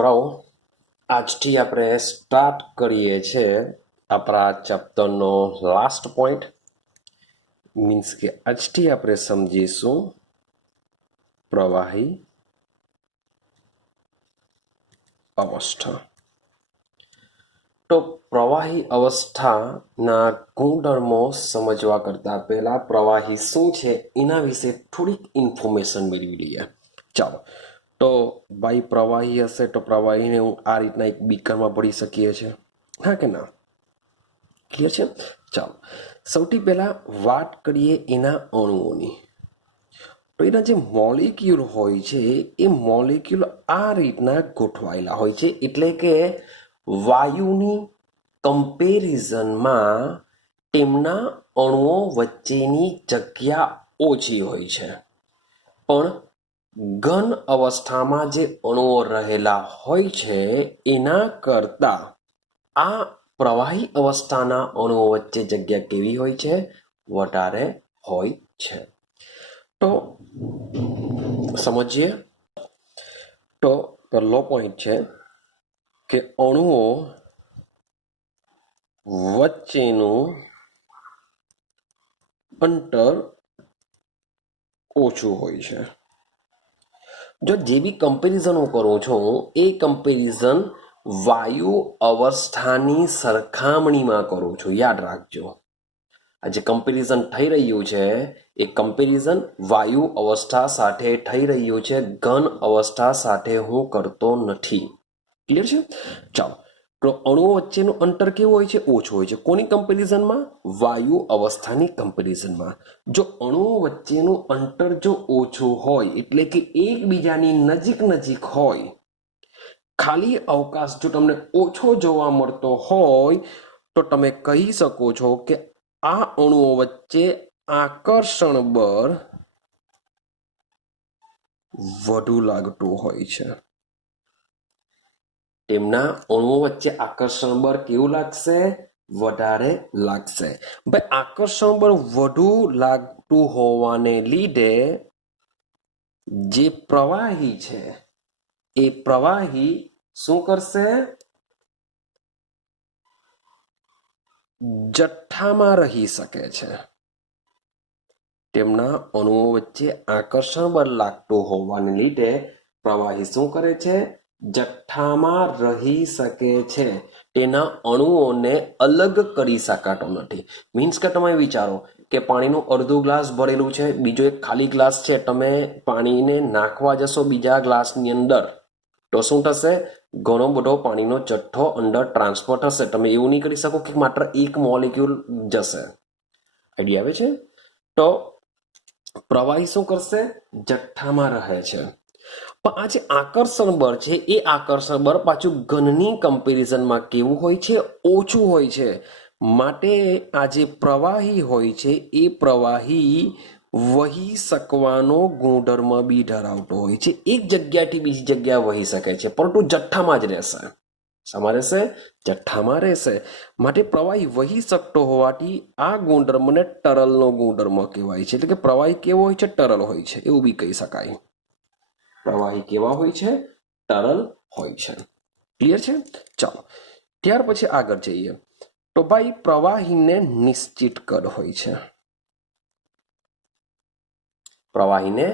છોકરાઓ, આજથી આપણે સ્ટાર્ટ કરીએ છીએ આપણા ચેપ્ટરનો લાસ્ટ પોઈન્ટ. મીન્સ કે આજથી આપણે સમજીશું પ્રવાહી અવસ્થા. તો પ્રવાહી અવસ્થાના ગુણધર્મો સમજવા કરતાં પહેલા પ્રવાહી શું છે એના વિશે થોડીક ઇન્ફોર્મેશન મેળવી લઈએ. ચાલો, તો ભાઈ પ્રવાહી હશે તો પ્રવાહીને હું આ રીતના એક બીકરમાં ભરી શકીએ છીએ, હા કે ના? ક્લિયર છે? ચાલો, સૌથી પહેલા વાત કરીએ એના અણુઓની. તો એના જે મોલિક્યુલ હોય છે એ મોલિક્યુલ આ રીતના ગોઠવાયેલા હોય છે, એટલે કે વાયુની કમ્પેરિઝનમાં તેમના અણુઓ વચ્ચેની જગ્યા ઓછી હોય છે. પણ ઘન અવસ્થામાં જે અણુઓ રહેલા હોય છે એના કરતાં આ પ્રવાહી અવસ્થાના અણુઓ વચ્ચે જગ્યા કેવી હોય છે? વધારે હોય છે. તો સમજીએ. તો પહેલો પોઈન્ટ છે કે અણુઓ વચ્ચેનું અંતર ઓછું હોય છે. જો જે બી કમ્પેરિઝન હું કરું છું એ કમ્પેરિઝન વાયુ અવસ્થાની સરખામણીમાં કરું છું, યાદ રાખજો. આ જે કમ્પેરિઝન થઈ રહ્યું છે એ કમ્પેરિઝન વાયુ અવસ્થા સાથે થઈ રહ્યું છે, ઘન અવસ્થા સાથે હું કરતો નથી. ક્લિયર છે? ચાલો, તો અણુઓ વચ્ચેનું અંતર કેવું હોય છે? ઓછું હોય છે. કોની કમ્પેરિઝનમાં? વાયુ અવસ્થાની કમ્પેરિઝનમાં. જો અણુઓ વચ્ચેનું અંતર જો ઓછું હોય એટલે કે એકબીજાની નજીક નજીક હોય, ખાલી અવકાશ જો તમને ઓછો જોવા મળતો હોય તો તમે કહી શકો છો કે આ અણુઓ વચ્ચે આકર્ષણ બળ વધુ લાગતું હોય છે. તેમના અણુઓ વચ્ચે આકર્ષણ બળ કેવું લાગશે? વધારે લાગશે. ભાઈ, આકર્ષણ બળ વધુ લાગતું હોવાને લીધે જે પ્રવાહી છે એ પ્રવાહી શું કરશે? જથ્થામાં રહી શકે છે. તેમના અણુઓ વચ્ચે આકર્ષણ બળ લાગતું હોવાને લીધે પ્રવાહી શું કરે છે? જથ્થામાં રહી શકે છે. તેના અણુઓને અલગ કરી શકાતો નથી. મીન્સ કે તમે વિચારો કે પાણીનું અડધું ગ્લાસ ભરેલું છે, બીજો એક ખાલી ગ્લાસ છે. તમે પાણીને નાખવા જશો બીજા ગ્લાસની અંદર તો શું થશે? ઘણો બધો પાણીનો જથ્થો અંદર ટ્રાન્સફર થશે. તમે એવું નહીં કરી શકો કે માત્ર એક મોલિક્યુલ જશે. આઈડિયા આવે છે? તો પ્રવાહી શું કરશે? જથ્થામાં રહે છે. પણ આ જે આકર્ષણ બળ છે એ આકર્ષણ બળ પાછું ઘનની કમ્પેરિઝનમાં કેવું હોય છે? ઓછું હોય છે. માટે આ જે પ્રવાહી હોય છે એ પ્રવાહી વહી શકવાનો ગુણધર્મ બી ધરાવતો હોય છે. એક જગ્યાથી બીજી જગ્યા વહી શકે છે, પરંતુ જથ્થામાં જ રહેશે. શામાં રહેશે? જથ્થામાં રહેશે. માટે પ્રવાહી વહી શકતો હોવાથી આ ગુણધર્મને ટરલનો ગુણધર્મ કહેવાય છે. એટલે કે પ્રવાહી કેવો હોય છે? ટરલ હોય છે, એવું બી કહી શકાય. પ્રવાહી કેવા હોય છે? ટરલ હોય છે. ક્લિયર છે? ચાલો, ત્યાર પછી આગળ જઈએ. તો ભાઈ પ્રવાહીને નિશ્ચિત કદ હોય છે. પ્રવાહીને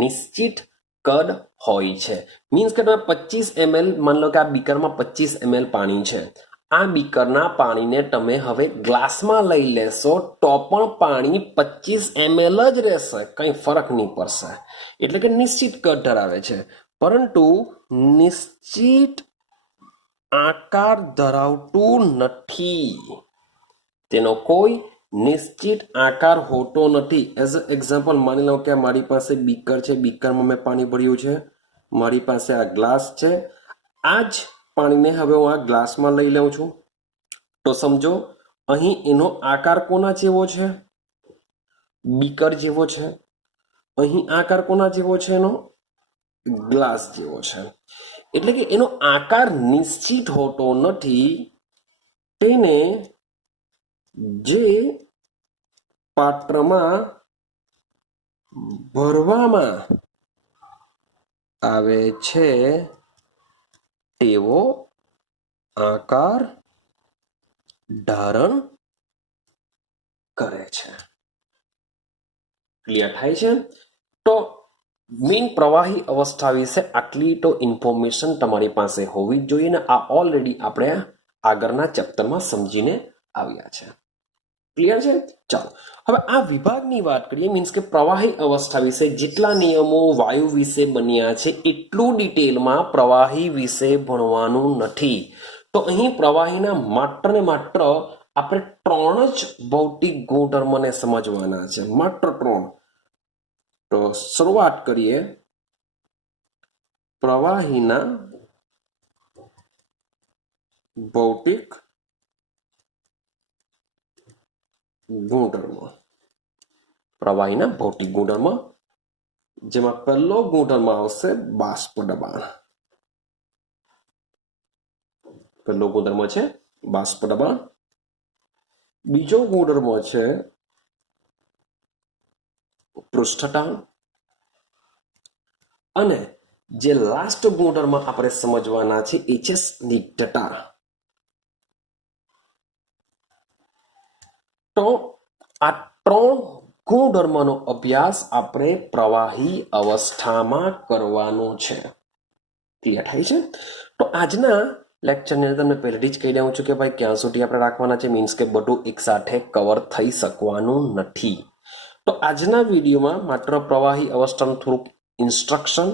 નિશ્ચિત કદ હોય છે. મીન્સ કે તમે 25 ml, માની લો કે આ બીકરમાં 25 ml પાણી છે. આ બીકરના પાણીને તમે હવે ગ્લાસમાં લઈ લેશો તો પણ પાણી 25 ml જ રહેશે, કંઈ ફરક નહીં પડશે. એટલે કે નિશ્ચિત કદ ધરાવે છે, પરંતુ નિશ્ચિત આકાર ધરાવતું નથી. તેનો કોઈ નિશ્ચિત આકાર હોતો નથી. એઝ અ એક્ઝામ્પલ માની લો કે મારી પાસે બીકર છે, બીકરમાં મેં પાણી ભર્યું છે. મારી પાસે આ ગ્લાસ છે. આ જ પાણીને હવે હું આ ગ્લાસમાં લઈ લઉં છું તો સમજો અહીં એનો આકાર કોના જેવો છે? બીકર જેવો છે. અહીં આકાર કોના જેવો છે? એનો ગ્લાસ જેવો છે. એટલે કે એનો આકાર નિશ્ચિત હોતો નથી. તેને જે પાત્રમાં ભરવામાં આવે છે તેવો આકાર ધારણ કરે છે. ક્લિયર થાય છે? તો મેઇન પ્રવાહી અવસ્થા વિશે આટલી તો ઇન્ફોર્મેશન તમારી પાસે હોવી જ જોઈએ ને આ ઓલરેડી આપણે આગળના ચેપ્ટરમાં સમજીને આવ્યા છે. ક્લિયર છે? ચાલો હવે આ વિભાગની વાત કરીએ, મીન્સ કે પ્રવાહી અવસ્થા વિશે જેટલા નિયમો વાયુ વિશે બન્યા છે એટલું ડિટેલમાં પ્રવાહી વિશે ભણવાનું નથી. તો અહીં પ્રવાહીના માત્ર ને માત્ર આપણે 3 જ ભૌતિક ગુણધર્મને સમજવાના છે, માત્ર 3. તો શરૂઆત કરીએ પ્રવાહીના ભૌતિક ગુણધર્મ. પ્રવાહીના ભૌતિક ગુણધર્મ, જેમાં પહેલો ગુણધર્મ આવશે બાષ્પ દબાણ. પહેલો ગુણધર્મ છે બાષ્પ દબાણ. બીજો ગુણધર્મ છે પૃષ્ઠતાણ. અને જે લાસ્ટ ગુણધર્મ આપણે સમજવાના છે એ છે સ્નિગ્ધતા. તો આ 3 ગુણધર્મનો અભ્યાસ આપણે પ્રવાહી અવસ્થામાં કરવાનો છે. ક્લિયર થાય છે? તો આજના લેક્ચરની અંદર તમને પહેલેથી જ કહી દઉં છું કે ભાઈ ક્યાં સુધી આપણે રાખવાના છે, મીન્સ કે બધું એકસાથે કવર થઈ શકવાનું નથી. તો આજના વિડીયોમાં માત્ર પ્રવાહી અવસ્થાનું થોડુંક ઇન્સ્ટ્રક્શન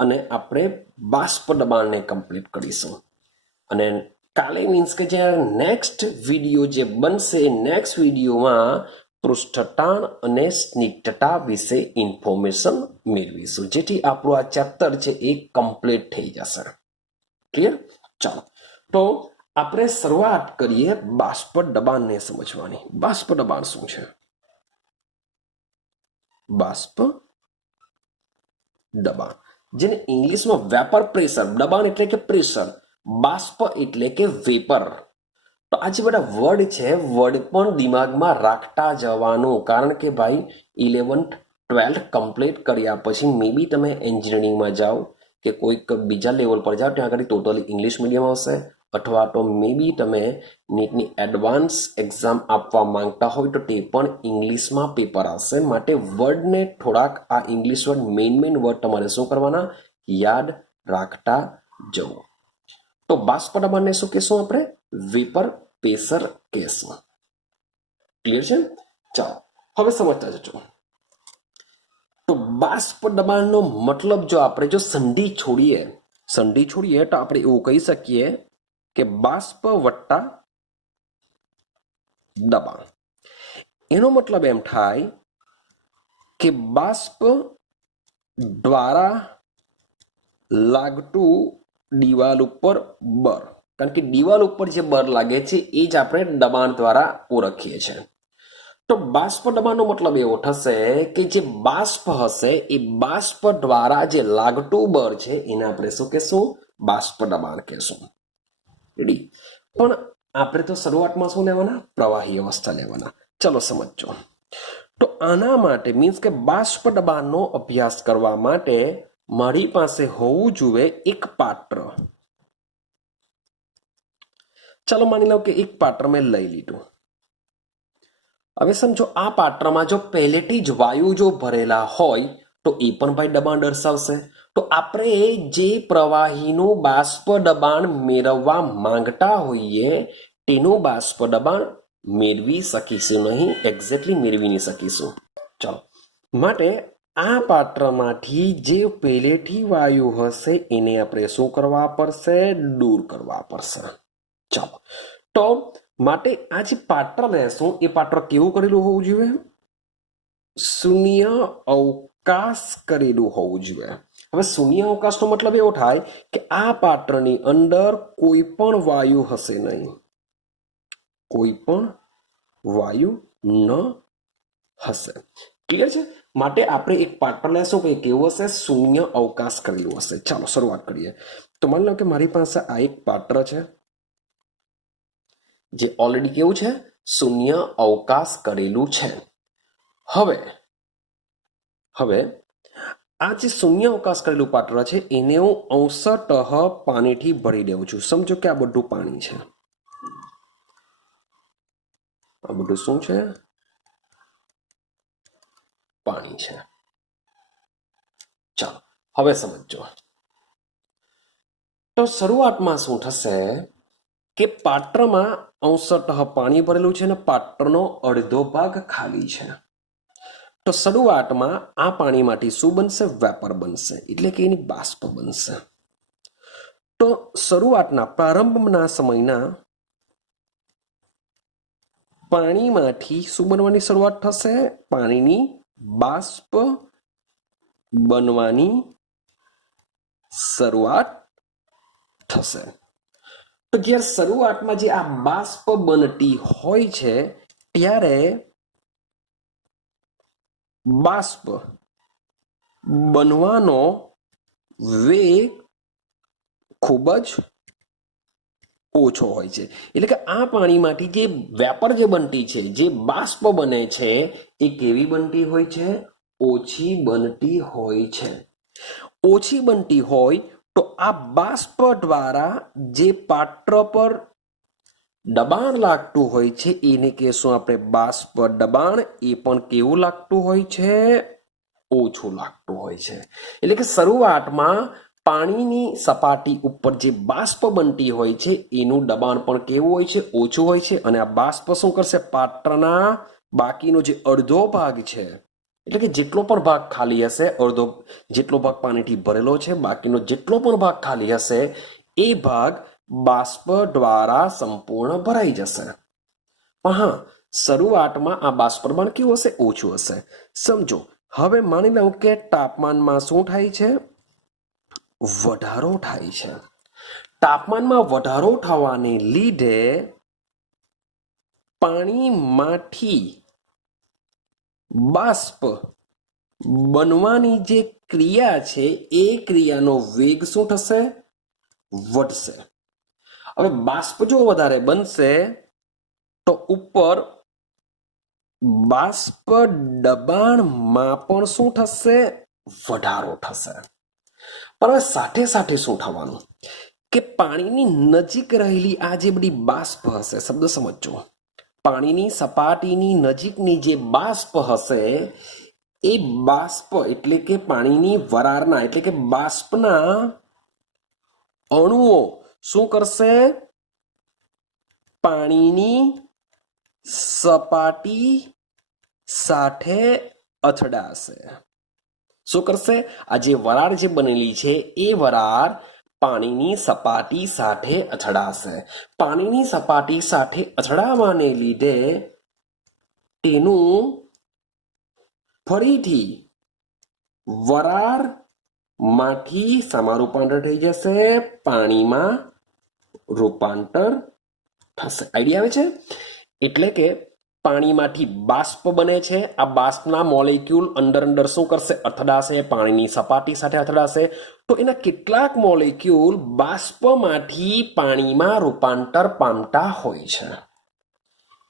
અને આપણે બાષ્પ દબાણને કમ્પ્લીટ કરીશું. અને કાલે મીન્સ કે જે નેક્સ્ટ વિડીયો જે બનશે, નેક્સ્ટ વિડીયોમાં પૃષ્ઠતાણ અને સ્નિગ્ધતા વિશે ઇન્ફોર્મેશન મેળવીશું, જેથી આપણું આ ચેપ્ટર છે એ કમ્પ્લીટ થઈ જશે. ક્લિયર? ચાલો તો આપણે શરૂઆત કરીએ બાષ્પ દબાણને સમજવાની. બાષ્પ દબાણ શું છે? બાષ્પ દબાણ, જેને ઇંગ્લિશમાં વેપર પ્રેશર, દબાણ એટલે કે પ્રેશર, બાષ્પ એટલે કે વેપર. તો આ જે બધા વર્ડ છે, વર્ડ પણ દિમાગમાં રાખતા જવાનું, કારણ કે ભાઈ 11th 12th કમ્પ્લીટ કર્યા પછી મે બી તમે એન્જિનિયરિંગમાં જાઓ કે કોઈક બીજા લેવલ પર જાઓ, ત્યાં આગળ ટોટલી ઇંગ્લિશ મીડિયમ આવશે, અથવા તો મે બી તમે નીટની એડવાન્સ એક્ઝામ આપવા માંગતા હોય તો તે પણ ઇંગ્લિશમાં પેપર આવશે. માટે વર્ડને થોડાક આ ઇંગ્લિશ વર્ડ મેઇન વર્ડ તમારે શું કરવાના, યાદ રાખતા જવું. તો બાષ્પ દબાણને શું કહેશું આપણે? વેપર પ્રેશર કહેશું. ક્લિયર છે? ચાલો હવે સમજતા જજો. તો બાષ્પ દબાણનો મતલબ જો સંધિ છોડીએ તો આપણે એવું કહી શકીએ કે બાષ્પ વત્તા દબાણ. એનો મતલબ એમ થાય કે બાષ્પ દ્વારા લાગતું દિવાલ ઉપર બળ, કારણ કે દિવાલ ઉપર જે બળ લાગે છે એ જ આપણે દબાણ દ્વારા ઓળખીએ છીએ. તો બાષ્પ દબાણનો મતલબ એવો થશે કે જે બાષ્પ હશે એ બાષ્પ દ્વારા જે લાગતું બળ છે એને આપણે શું કહેશું? બાષ્પ દબાણ કહેશું. રેડી? પણ આપણે તો શરૂઆતમાં શું લેવાના? પ્રવાહી અવસ્થા લેવાના. ચલો સમજો. તો આના માટે મીન્સ કે બાષ્પ દબાણનો અભ્યાસ કરવા માટે મારી પાસે હોવું જોઈએ એક પાત્ર. ચલો માની લો કે એક પાત્ર મેં લઈ લીધું. હવે સમજો આ પાત્રમાં જો પહેલેથી જ વાયુ જો ભરેલા હોય તો એ પણ ભાઈ દબાણ દર્શાવશે. તો આપણે જે પ્રવાહીનું બાષ્પ દબાણ મેળવવા માંગતા હોઈએ તેનું બાષ્પ દબાણ મેળવી શકીશું નહીં, એક્ઝેક્ટલી મેળવી નહીં શકીશું. ચાલો, માટે આ પાત્રમાંથી જે પહેલેથી વાયુ હશે એને આપણે શું કરવા પડશે? દૂર કરવા પડશે. ચાલો, તો માટે આ જે પાત્ર લેશું એ પાત્ર કેવું કરેલું હોવું જોઈએ? શૂન્ય અવકાશ કરેલું હોવું જોઈએ. હવે શૂન્ય અવકાશનો મતલબ એવો થાય કે આ પાત્રની અંદર કોઈ પણ વાયુ હશે નહીં, કોઈ પણ વાયુ ન હશે. ક્લિયર છે? માટે આપણે એક પાત્ર લેશું કે કેવું હશે? શૂન્ય અવકાશ કરેલું હશે. ચાલો શરૂઆત કરીએ. તો માની લો કે મારી પાસે આ એક પાત્ર છે જે ઓલરેડી કેવું છે? શૂન્ય અવકાશ કરેલું છે. હવે આ જે શૂન્ય અવકાશ કરેલું પાત્ર છે એને હું અંશતઃ પાણીથી ભરી દઉં છું. સમજો કે આ બધું પાણી છે. આ બધું શું છે? પાણી છે. ચાલો હવે સમજો. તો શરૂઆતમાં શું થશે કે પાત્રમાં અંશતઃ પાણી ભરેલું છે અને પાત્રનો અડધો ભાગ ખાલી છે. તો શરૂઆતમાં આ પાણીમાંથી શું બનશે? વેપર બનશે, એટલે કે એની બાષ્પ બનશે. તો શરૂઆતના પ્રારંભના સમયના પાણીમાંથી શું બનવાની શરૂઆત થશે? પાણીની બાષ્પ બનવાની શરૂઆત થશે. તો જ્યારે શરૂઆતમાં જે આ બાષ્પ બનતી હોય છે ત્યારે બાષ્પ બનવાનો વેગ ખૂબ જ ઓછો હોય છે. એટલે કે આ પાણીમાંથી જે વેપર જે બનતી છે, જે બાષ્પ બને છે, એ કેવી બનતી હોય છે? ઓછી બનતી હોય છે. ઓછી બનતી હોય તો આ બાષ્પ દ્વારા જે પાત્ર પર દબાણ લાગતું હોય છે એને કહેશું આપણે બાષ્પ દબાણ. એ પણ કેવું લાગતું હોય છે? ઓછું લાગતું હોય છે. એટલે કે શરૂઆતમાં પાણીની સપાટી ઉપર જે બાષ્પ બનતી હોય છે એનું દબાણ પણ કેવું હોય છે? ઓછું હોય છે. અને આ બાષ્પ શું કરશે? પાત્રના બાકીનો જે અડધો ભાગ છે, એટલે કે જેટલો પણ ભાગ ખાલી હશે, અડધો જેટલો ભાગ પાણીથી ભરેલો છે, બાકીનો જેટલો પણ ભાગ ખાલી હશે એ ભાગ બાષ્પ દ્વારા સંપૂર્ણ ભરાઈ જશે. પણ હા, શરૂઆતમાં આ બાષ્પ પ્રમાણ કેવું હશે? ઓછું હશે. સમજો હવે માની લઉં કે તાપમાનમાં શું થાય છે? વધારો થાય છે. તાપમાનમાં વધારો થવાને લીધે પાણીમાંથી બાષ્પ બનવાની જે ક્રિયા છે એ ક્રિયાનો વેગ શું થશે? વધશે. હવે બાષ્પ જો વધારે બનશે તો ઉપર બાષ્પ દબાણમાં પણ શું થશે? વધારો થશે. પણ હવે સાથે સાથે શું થવાનું કે પાણીની નજીક રહેલી આ જે બધી બાષ્પ હશે, શબ્દ સમજો, પાણીની સપાટીની નજીકની જે બાષ્પ હશે એ બાષ્પ એટલે કે પાણીની વરાળના એટલે કે બાષ્પના અણુઓ શું કરશે? પાણીની સપાટી સાથે અથડાશે. શું કરશે? આ જે વરાળ જે બનેલી છે એ વરાળ પાણીની સપાટી સાથે અથડાશે. પાણીની સપાટી સાથે અથડાવાને લીધે તેનું ફરીથી વરાળમાંથી શામાં રૂપાંતર થઈ જશે? પાણીમાં રૂપાંતર થશે. આઈડિયા આવે છે? એટલે કે પાણીમાંથી બાષ્પ બને છે. આ બાષ્પના મોલેક્યુલ અંદર અંદર શું કરશે? અથડાશે, પાણીની સપાટી સાથે અથડાશે. તો એના કેટલાક મોલેક્યુલ બાષ્પમાંથી પાણીમાં રૂપાંતર પામતા હોય છે.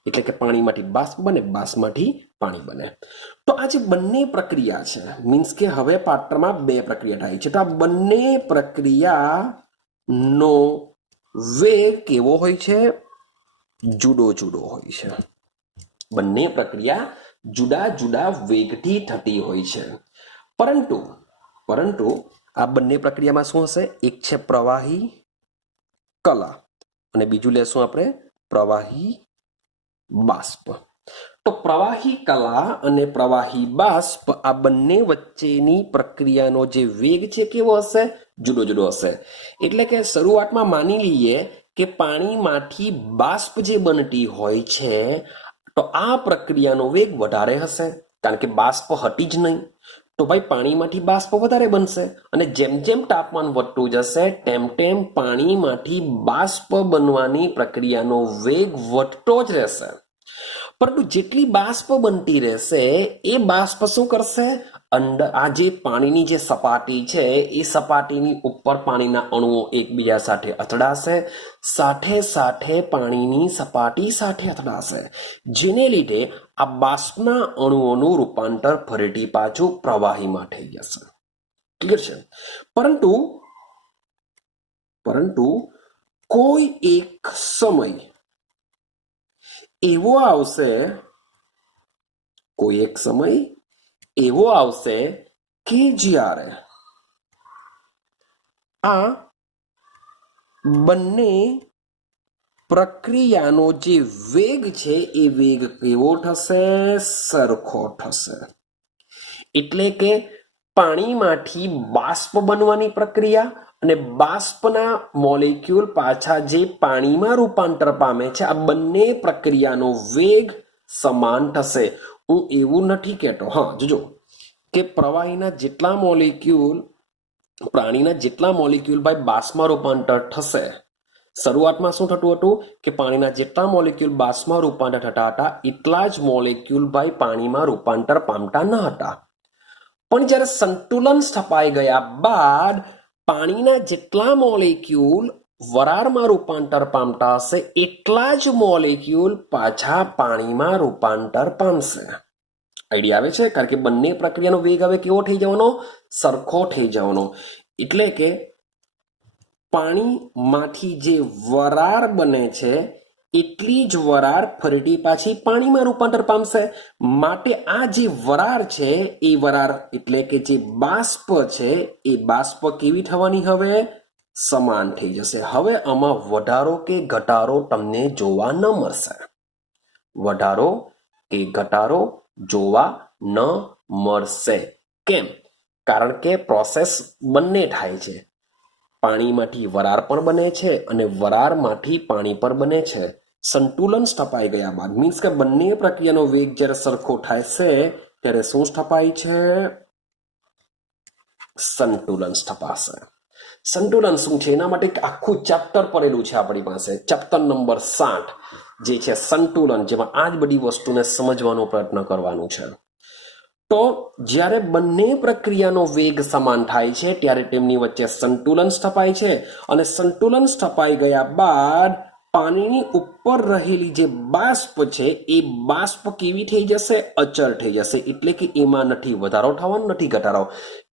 એટલે કે પાણીમાંથી બાષ્પ બને, બાષ્પમાંથી પાણી બને. તો આ જે બંને પ્રક્રિયા છે, મીન્સ કે હવે પાત્રમાં બે પ્રક્રિયા થાય છે. તો આ બંને પ્રક્રિયાનો વેગ કેવો હોય છે? જુદો જુદો હોય છે. બંને પ્રક્રિયા જુદા જુદા વેગથી થતી હોય છે. પરંતુ આ બંને પ્રક્રિયામાં શું હશે? એક છે પ્રવાહી કલા અને બીજું લેશું આપણે પ્રવાહી બાષ્પ. તો પ્રવાહી કલા અને પ્રવાહી બાષ્પ આ બંને વચ્ચેની પ્રક્રિયાનો જે વેગ છે કેવો હશે? જુદો જુદો હશે. એટલે કે શરૂઆતમાં માની લઈએ કે પાણીમાંથી બાષ્પ જે બનતી હોય છે તો આ પ્રક્રિયાનો વેગ વધારે હશે, કારણ કે બાષ્પ હતી જ નહીં. તો ભાઈ પાણીમાંથી બાષ્પ વધારે બનશે અને જેમ જેમ તાપમાન વધતું જશે તેમ તેમ પાણીમાંથી બાષ્પ બનવાની પ્રક્રિયાનો વેગ વધતો જ રહેશે. પરંતુ જેટલી બાષ્પ બનતી રહેશે એ બાષ્પ શું કરશે? અંદર આ જે પાણીની જે સપાટી છે એ સપાટીની ઉપર પાણીના અણુઓ એકબીજા સાથે અથડાશે, સાથે સાથે પાણીની સપાટી સાથે અથડાશે, જેને લીધે આ બાષ્પના અણુઓનું રૂપાંતર ફરીથી પાછું પ્રવાહીમાં થઈ જશે. ક્લિયર છે? પરંતુ પરંતુ કોઈ એક સમય એવો આવશે કોઈ એક સમય એવો આવશે કે જ્યારે આ બંને પ્રક્રિયાનો જે વેગ છે એ વેગ કેવો થશે? સરખો થશે. એટલે કે પાણીમાંથી બાષ્પ બનવાની પ્રક્રિયા અને બાષ્પના મોલેક્યુલ પાછા જે પાણીમાં રૂપાંતર પામે છે, આ બંને પ્રક્રિયાનો વેગ સમાન થશે. હું એવું નથી કહેતો, હા જોજો, કે પ્રવાહીના જેટલા મોલેક્યુલ પાણીના જેટલા મોલેક્યુલ ભાઈ બાષ્પમાં રૂપાંતર થશે, શરૂઆતમાં શું થતું હતું કે પાણીના જેટલા મોલેક્યુલ બાષ્પમાં રૂપાંતર થતા હતા એટલા જ મોલેક્યુલ ભાઈ પાણીમાં રૂપાંતર પામતા ન હતા. પણ જ્યારે સંતુલન સ્થપાઈ ગયા બાદ પાણીના જેટલા મોલેક્યુલ વરાળમાં રૂપાંતર પામતા હશે એટલા જ મોલેક્યુલ પાછા પાણીમાં રૂપાંતર પામશે. આઈડિયા આવે છે? કારણ કે બંને પ્રક્રિયાનો વેગ હવે કેવો થઈ જવાનો? સરખો થઈ જવાનો. એટલે કે પાણીમાંથી જે વરાળ બને છે એટલી જ વરાળ ફરીથી પાછી પાણીમાં રૂપાંતર પામશે. માટે આ જે વરાળ છે એ વરાળ એટલે કે જે બાષ્પ છે એ બાષ્પ કેવી થવાની? હવે સમાન થઈ જશે. હવે આમાં વધારો કે ઘટાડો તમને જોવા ન મળશે. વધારો કે ઘટાડો જોવા ન મળશે. કેમ? કારણ કે પ્રોસેસ બંને થાય છે. પાણીમાંથી વરાળ પણ બને છે અને વરાળમાંથી પાણી પણ બને છે. સંતુલન સ્થપાઈ ગયા બાદ મીન્સ કે બંને પ્રક્રિયાનો વેગ જ્યારે સરખો થાય છે ત્યારે શું સ્થપાય છે? સંતુલન સ્થપાશે. સંતુલન શું છે એના માટે આખું ચેપ્ટર પડેલું છે આપણી પાસે, ચેપ્ટર નંબર 7 જે છે સંતુલન, જેમાં આ જ બધી વસ્તુને સમજવાનો પ્રયત્ન કરવાનું છે. તો જ્યારે બંને પ્રક્રિયાનો વેગ સમાન થાય છે ત્યારે તેમની વચ્ચે સંતુલન સ્થપાય છે અને સંતુલન સ્થપાઈ ગયા બાદ પાણીની ઉપર રહેલી જે બાષ્પ છે એ બાષ્પ કેવી થઈ જશે? અચળ થઈ જશે. એટલે કે એમાં નથી વધારો થવાનો, નથી ઘટાડો.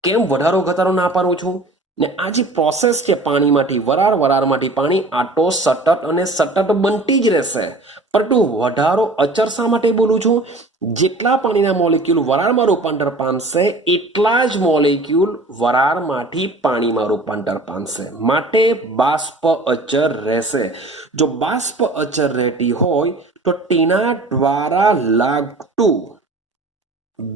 કેમ વધારો ઘટાડો ના પાડું છું? ને આ જે પ્રોસેસ છે પાણીમાંથી વરાળ, વરાળમાંથી પાણી, આ તો સતત અને સતત બનતી જ રહેશે. પરંતુ વધારો અચળ શા માટે બોલું છું? જેટલા પાણીના મોલેક્યુલ વરાળમાં રૂપાંતર પામશે એટલા જ મોલેક્યુલ વરાળમાંથી પાણીમાં રૂપાંતર પામશે. માટે બાષ્પ અચળ રહેશે. જો બાષ્પ અચળ રહેતી હોય તો તેના દ્વારા લાગતું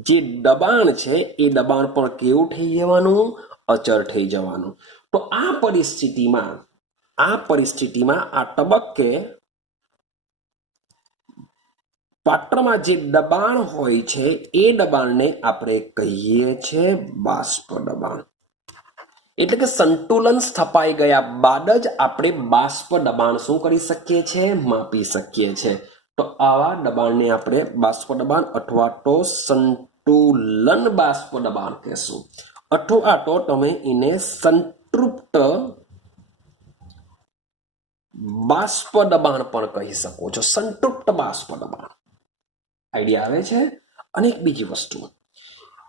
જે દબાણ છે એ દબાણ પણ કેવું થઈ જવાનું? અચળ થઈ જવાનું. તો આ પરિસ્થિતિમાં આ તબક્કે પાત્રમાં જે દબાણ હોય છે એ દબાણને આપણે કહીએ છીએ બાષ્પ દબાણ. એટલે કે સંતુલન સ્થપાઈ ગયા બાદ જ આપણે બાષ્પ દબાણ શું કરી શકીએ છીએ? માપી શકીએ છીએ. તો આવા દબાણને આપણે બાષ્પ દબાણ અથવા તો સંતુલન બાષ્પ દબાણ કહેશું, અથવા તો તમે એને સંતૃપ્ત બાષ્પ દબાણ પણ કહી શકો છો. સંતૃપ્ત બાષ્પ દબાણ. આઈડિયા આવે છે? અને એક બીજી વસ્તુ,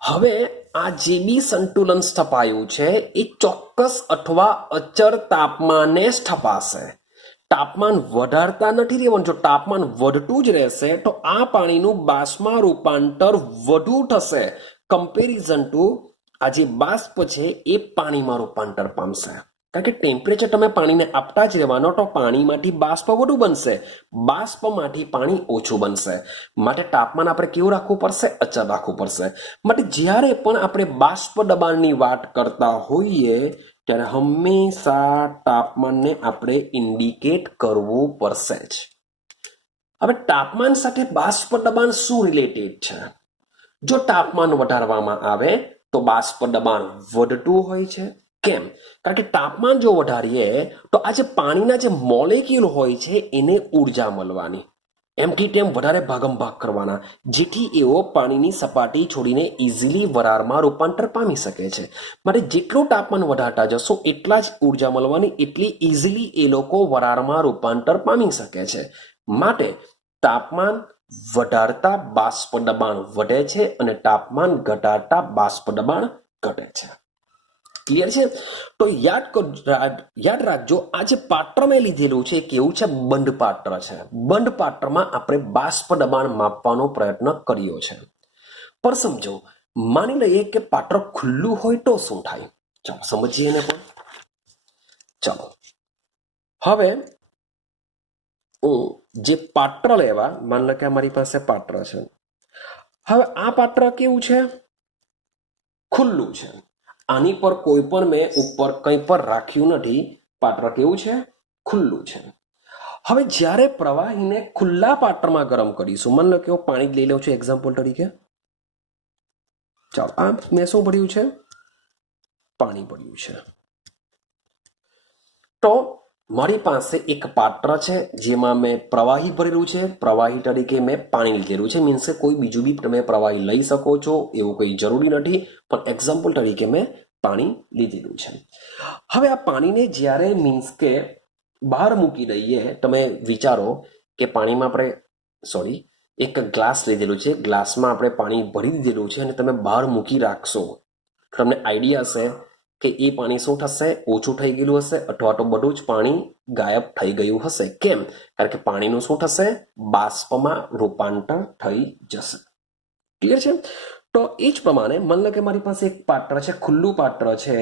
હવે આ જે બી સંતુલન સ્થપાયું છે એ ચોક્કસ અથવા અચળ તાપમાને સ્થપાશે. તાપમાન વધારતા નથી રહેવાનું. જો તાપમાન વધતું જ રહેશે તો આ પાણીનું બાષ્પમાં રૂપાંતર વધુ થશે કમ્પેરિઝન ટુ આ જે બાષ્પ છે એ પાણીમાં રૂપાંતર પામશે. કારણ કે ટેમ્પરેચર તમે પાણીને આપતા જ રહેવાનો તો પાણીમાંથી બાષ્પ વધુ બનશે, બાષ્પમાંથી પાણી ઓછું બનશે. માટે તાપમાન આપણે કેવું રાખવું પડશે? અચળ રાખવું પડશે. માટે જ્યારે પણ આપણે બાષ્પ દબાણની વાત કરતા હોઈએ ત્યારે હંમેશા તાપમાનને આપણે ઇન્ડિકેટ કરવું પડશે જ. હવે તાપમાન સાથે બાષ્પ દબાણ શું રિલેટેડ છે? જો તાપમાન વધારવામાં આવે તો બાષ્પ દબાણ વધતું હોય છે. કેમ? કારણ કે તાપમાન જો વધારીએ તો આ જે પાણીના જે મોલેક્યુલ હોય છે એને ઉર્જા મળવાની, એમથી તેમ વધારે ભાગમભાગ કરવાના, જેથી એઓ પાણીની સપાટી છોડીને ઇઝીલી વરાળમાં રૂપાંતર પામી શકે છે. માટે જેટલું તાપમાન વધારતા જશો એટલા જ ઉર્જા મળવાની, એટલી ઇઝીલી એ લોકો વરાળમાં રૂપાંતર પામી શકે છે. માટે તાપમાન વધારતા બાષ્પ દબાણ વધે છે અને તાપમાન ઘટાડતા બાષ્પ દબાણ ઘટે છે. ક્લિયર છે? તો યાદ રાખજો, આ જે પાત્ર મેં લીધેલું છે એ કેવું છે? બંધ પાત્ર છે. બંધ પાત્રમાં આપણે બાષ્પ દબાણ માપવાનો પ્રયત્ન કર્યો છે. પણ સમજો, માની લઈએ કે પાત્ર ખુલ્લું હોય તો શું થાય? ચાલો સમજીએ ને. પણ ચાલો હવે હું જે પાત્ર લેવા, માની લો કે અમારી પાસે પાત્ર છે. હવે આ પાત્ર કેવું છે? ખુલ્લું છે. આની પર કોઈ પણ મેં ઉપર કંઈ પર રાખ્યું નથી. પાત્ર કેવું છે? ખુલ્લું છે. હવે જ્યારે પ્રવાહીને ખુલ્લા પાત્રમાં ગરમ કરીશું, માની લો કે હું પાણી લઈ લઉં છું એક્ઝામ્પલ તરીકે. ચાલો, આ મેં શું ભર્યું છે? પાણી ભર્યું છે. તો મારી પાસે એક પાત્ર છે જેમાં મેં પ્રવાહી ભરેલું છે. પ્રવાહી તરીકે મેં પાણી લીધેલું છે. મીન્સ કોઈ બીજું બી તમે પ્રવાહી લઈ શકો છો, એવું કંઈ જરૂરી નથી, પણ એક્ઝામ્પલ તરીકે મેં પાણી લીધેલું છે. હવે આ પાણીને જ્યારે મીન્સ કે બહાર મૂકી દઈએ, તમે વિચારો કે પાણીમાં આપણે એક ગ્લાસ લીધેલું છે, ગ્લાસમાં આપણે પાણી ભરી દીધેલું છે અને તમે બહાર મૂકી રાખશો, તમને આઈડિયા હશે કે એ પાણી શું થશે? ઓછું થઈ ગયેલું હશે, અથવા તો બધું જ પાણી ગાયબ થઈ ગયું હશે. કેમ? કારણ કે પાણીનું શું થશે? બાષ્પમાં રૂપાંતર થઈ જશે. ક્લિયર છે? તો એ જ પ્રમાણે માની લો કે મારી પાસે એક પાત્ર છે, ખુલ્લું પાત્ર છે.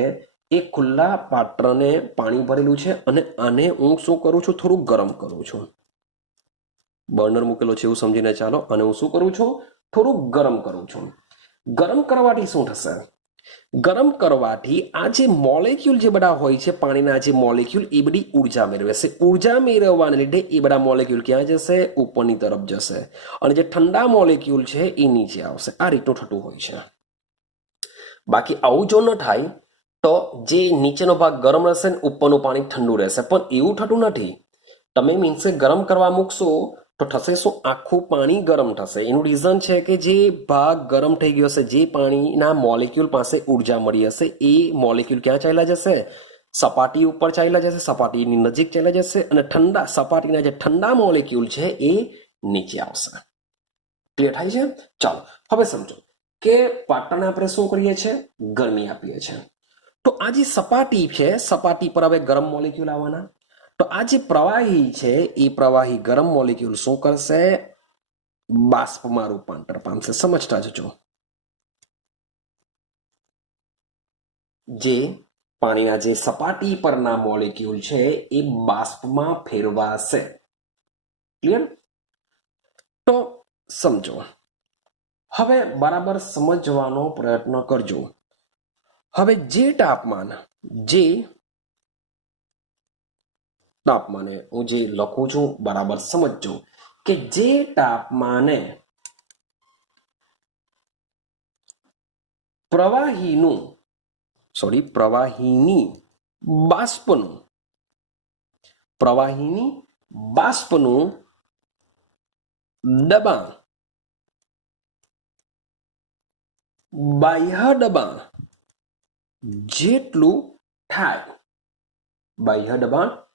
એ ખુલ્લા પાત્રને પાણી ભરેલું છે અને આને હું શું કરું છું? થોડું ગરમ કરું છું. બર્નર મૂકેલો છે એવું સમજીને ચાલો. અને હું શું કરું છું? થોડું ગરમ કરું છું. ગરમ કરવાથી શું થશે? ગરમ કરવાથી આ જે મોલેક્યુલ જે બધા હોય છે, પાણીના જે મોલેક્યુલ, એ બધી ઉર્જા મેળવશે. ઉર્જા મેળવવાને લીધે એ બધા મોલેક્યુલ ક્યાં જશે? ઉપરની તરફ જશે. અને જે ઠંડા મોલેક્યુલ છે એ નીચે આવશે. આ રીતનું થતું હોય છે. બાકી આવું જો ન થાય તો જે નીચેનો ભાગ ગરમ રહેશે ને ઉપરનું પાણી ઠંડુ રહેશે. પણ એવું થતું નથી. તમે મીન્સ ગરમ કરવા મૂકશો તો થશે શું? આખું પાણી ગરમ થશે. એનું રીઝન છે કે જે ભાગ ગરમ થઈ ગયો હશે, જે પાણીના મોલેક્યુલ પાસે ઉર્જા મળી હશે, એ મોલેક્યુલ ક્યાં ચાલ્યા જશે? સપાટી ઉપર ચાલ્યા જશે, સપાટીની નજીક ચાલ્યા જશે. અને સપાટીના જે ઠંડા મોલેક્યુલ છે એ નીચે આવશે. ક્લિયર થાય છે? ચાલો હવે સમજો કે પાત્રને આપણે શું કરીએ છીએ? ગરમી આપીએ છીએ. તો આ જે સપાટી છે, સપાટી પર હવે ગરમ મોલેક્યુલ આવવાના. તો આ જે પ્રવાહી છે એ પ્રવાહી ગરમ મોલેક્યુલ શું કરશે? બાષ્પમાં રૂપાંતર પામશે. સમજતા જજો. જે પાણીના જે સપાટી પરના મોલેક્યુલ છે એ બાષ્પમાં ફેરવાશે. ક્લિયર? તો સમજો. હવે બરાબર સમજવાનો પ્રયત્ન કરજો. હવે જે તાપમાને હું જે લખું છું બરાબર સમજજો કે જે તાપમાને પ્રવાહીની બાષ્પનું દબાણ બાહ્ય દબાણ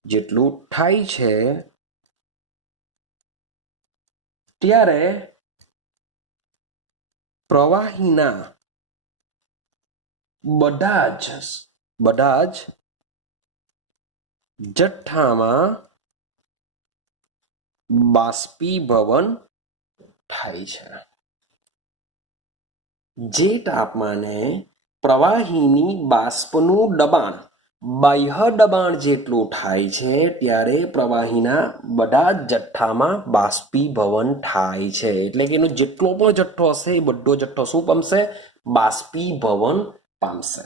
જેટલું થાય છે ત્યારે પ્રવાહીના બધા જ જથ્થામાં બાષ્પીભવન થાય છે. જે તાપમાને પ્રવાહીની બાષ્પનું દબાણ બાહ્ય દબાણ જેટલું થાય છે ત્યારે પ્રવાહીના બધા જ જથ્થામાં બાષ્પીભવન થાય છે. એટલે કે એનો જેટલો પણ જથ્થો હશે એ બધો જથ્થો શું પામશે? બાષ્પીભવન પામશે.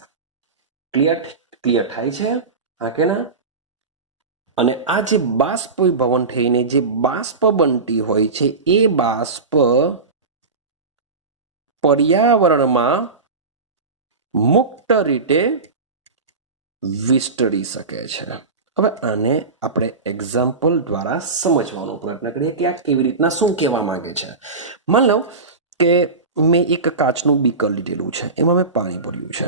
ક્લિયર થાય છે? હા કે ના? અને આ જે બાષ્પીભવન થઈને જે બાષ્પ બનતી હોય છે એ બાષ્પ પર્યાવરણમાં મુક્ત રીતે વિસ્તરી શકે છે. હવે આને આપણે એક્ઝામ્પલ દ્વારા સમજવાનો પ્રયત્ન કરીએ કે આ કેવી રીતના શું કહેવા માંગે છે. માની લો કે મેં એક કાચનું બીકર લીધેલું છે, એમાં મેં પાણી ભર્યું છે.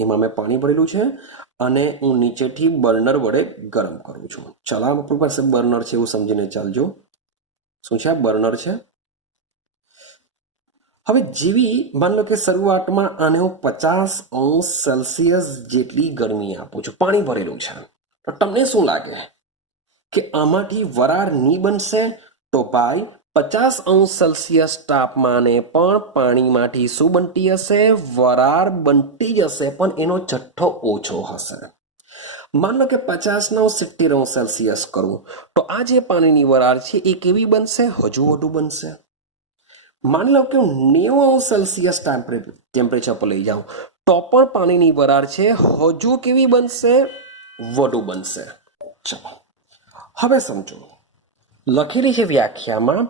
એમાં મેં પાણી ભરેલું છે અને હું નીચેથી બર્નર વડે ગરમ કરું છું. ચાલો આપણી પાસે બર્નર છે એવું સમજીને ચાલજો. શું છે? આ બર્નર છે. હવે જેવી માન લો કે શરૂઆતમાં આને હું 50 અંશ સેલ્સિયસ જેટલી ગરમી આપું છું, પાણી ભરેલું છે, તો તમને શું લાગે કે આમાંથી વરાળ નહીં બનશે? તો ભાઈ 50 અંશ સેલ્સિયસ તાપમાને પણ પાણીમાંથી શું બનતી હશે? વરાળ બનતી જ હશે, પણ એનો જથ્થો ઓછો હશે. માન લો કે 50 ને 70 અંશ સેલ્સિયસ કરું તો આ જે પાણીની વરાળ છે એ કેવી બનશે? હજુ વધુ બનશે. માની લો કે હું 90 અંશ સેલ્સિયસ ટેમ્પરેચર પર લઈ જાઉં તો પણ પાણીની વરાળ છે હજુ કેવી બનશે? વધુ બનશે. ચલો હવે સમજો, લખેલી છે વ્યાખ્યામાં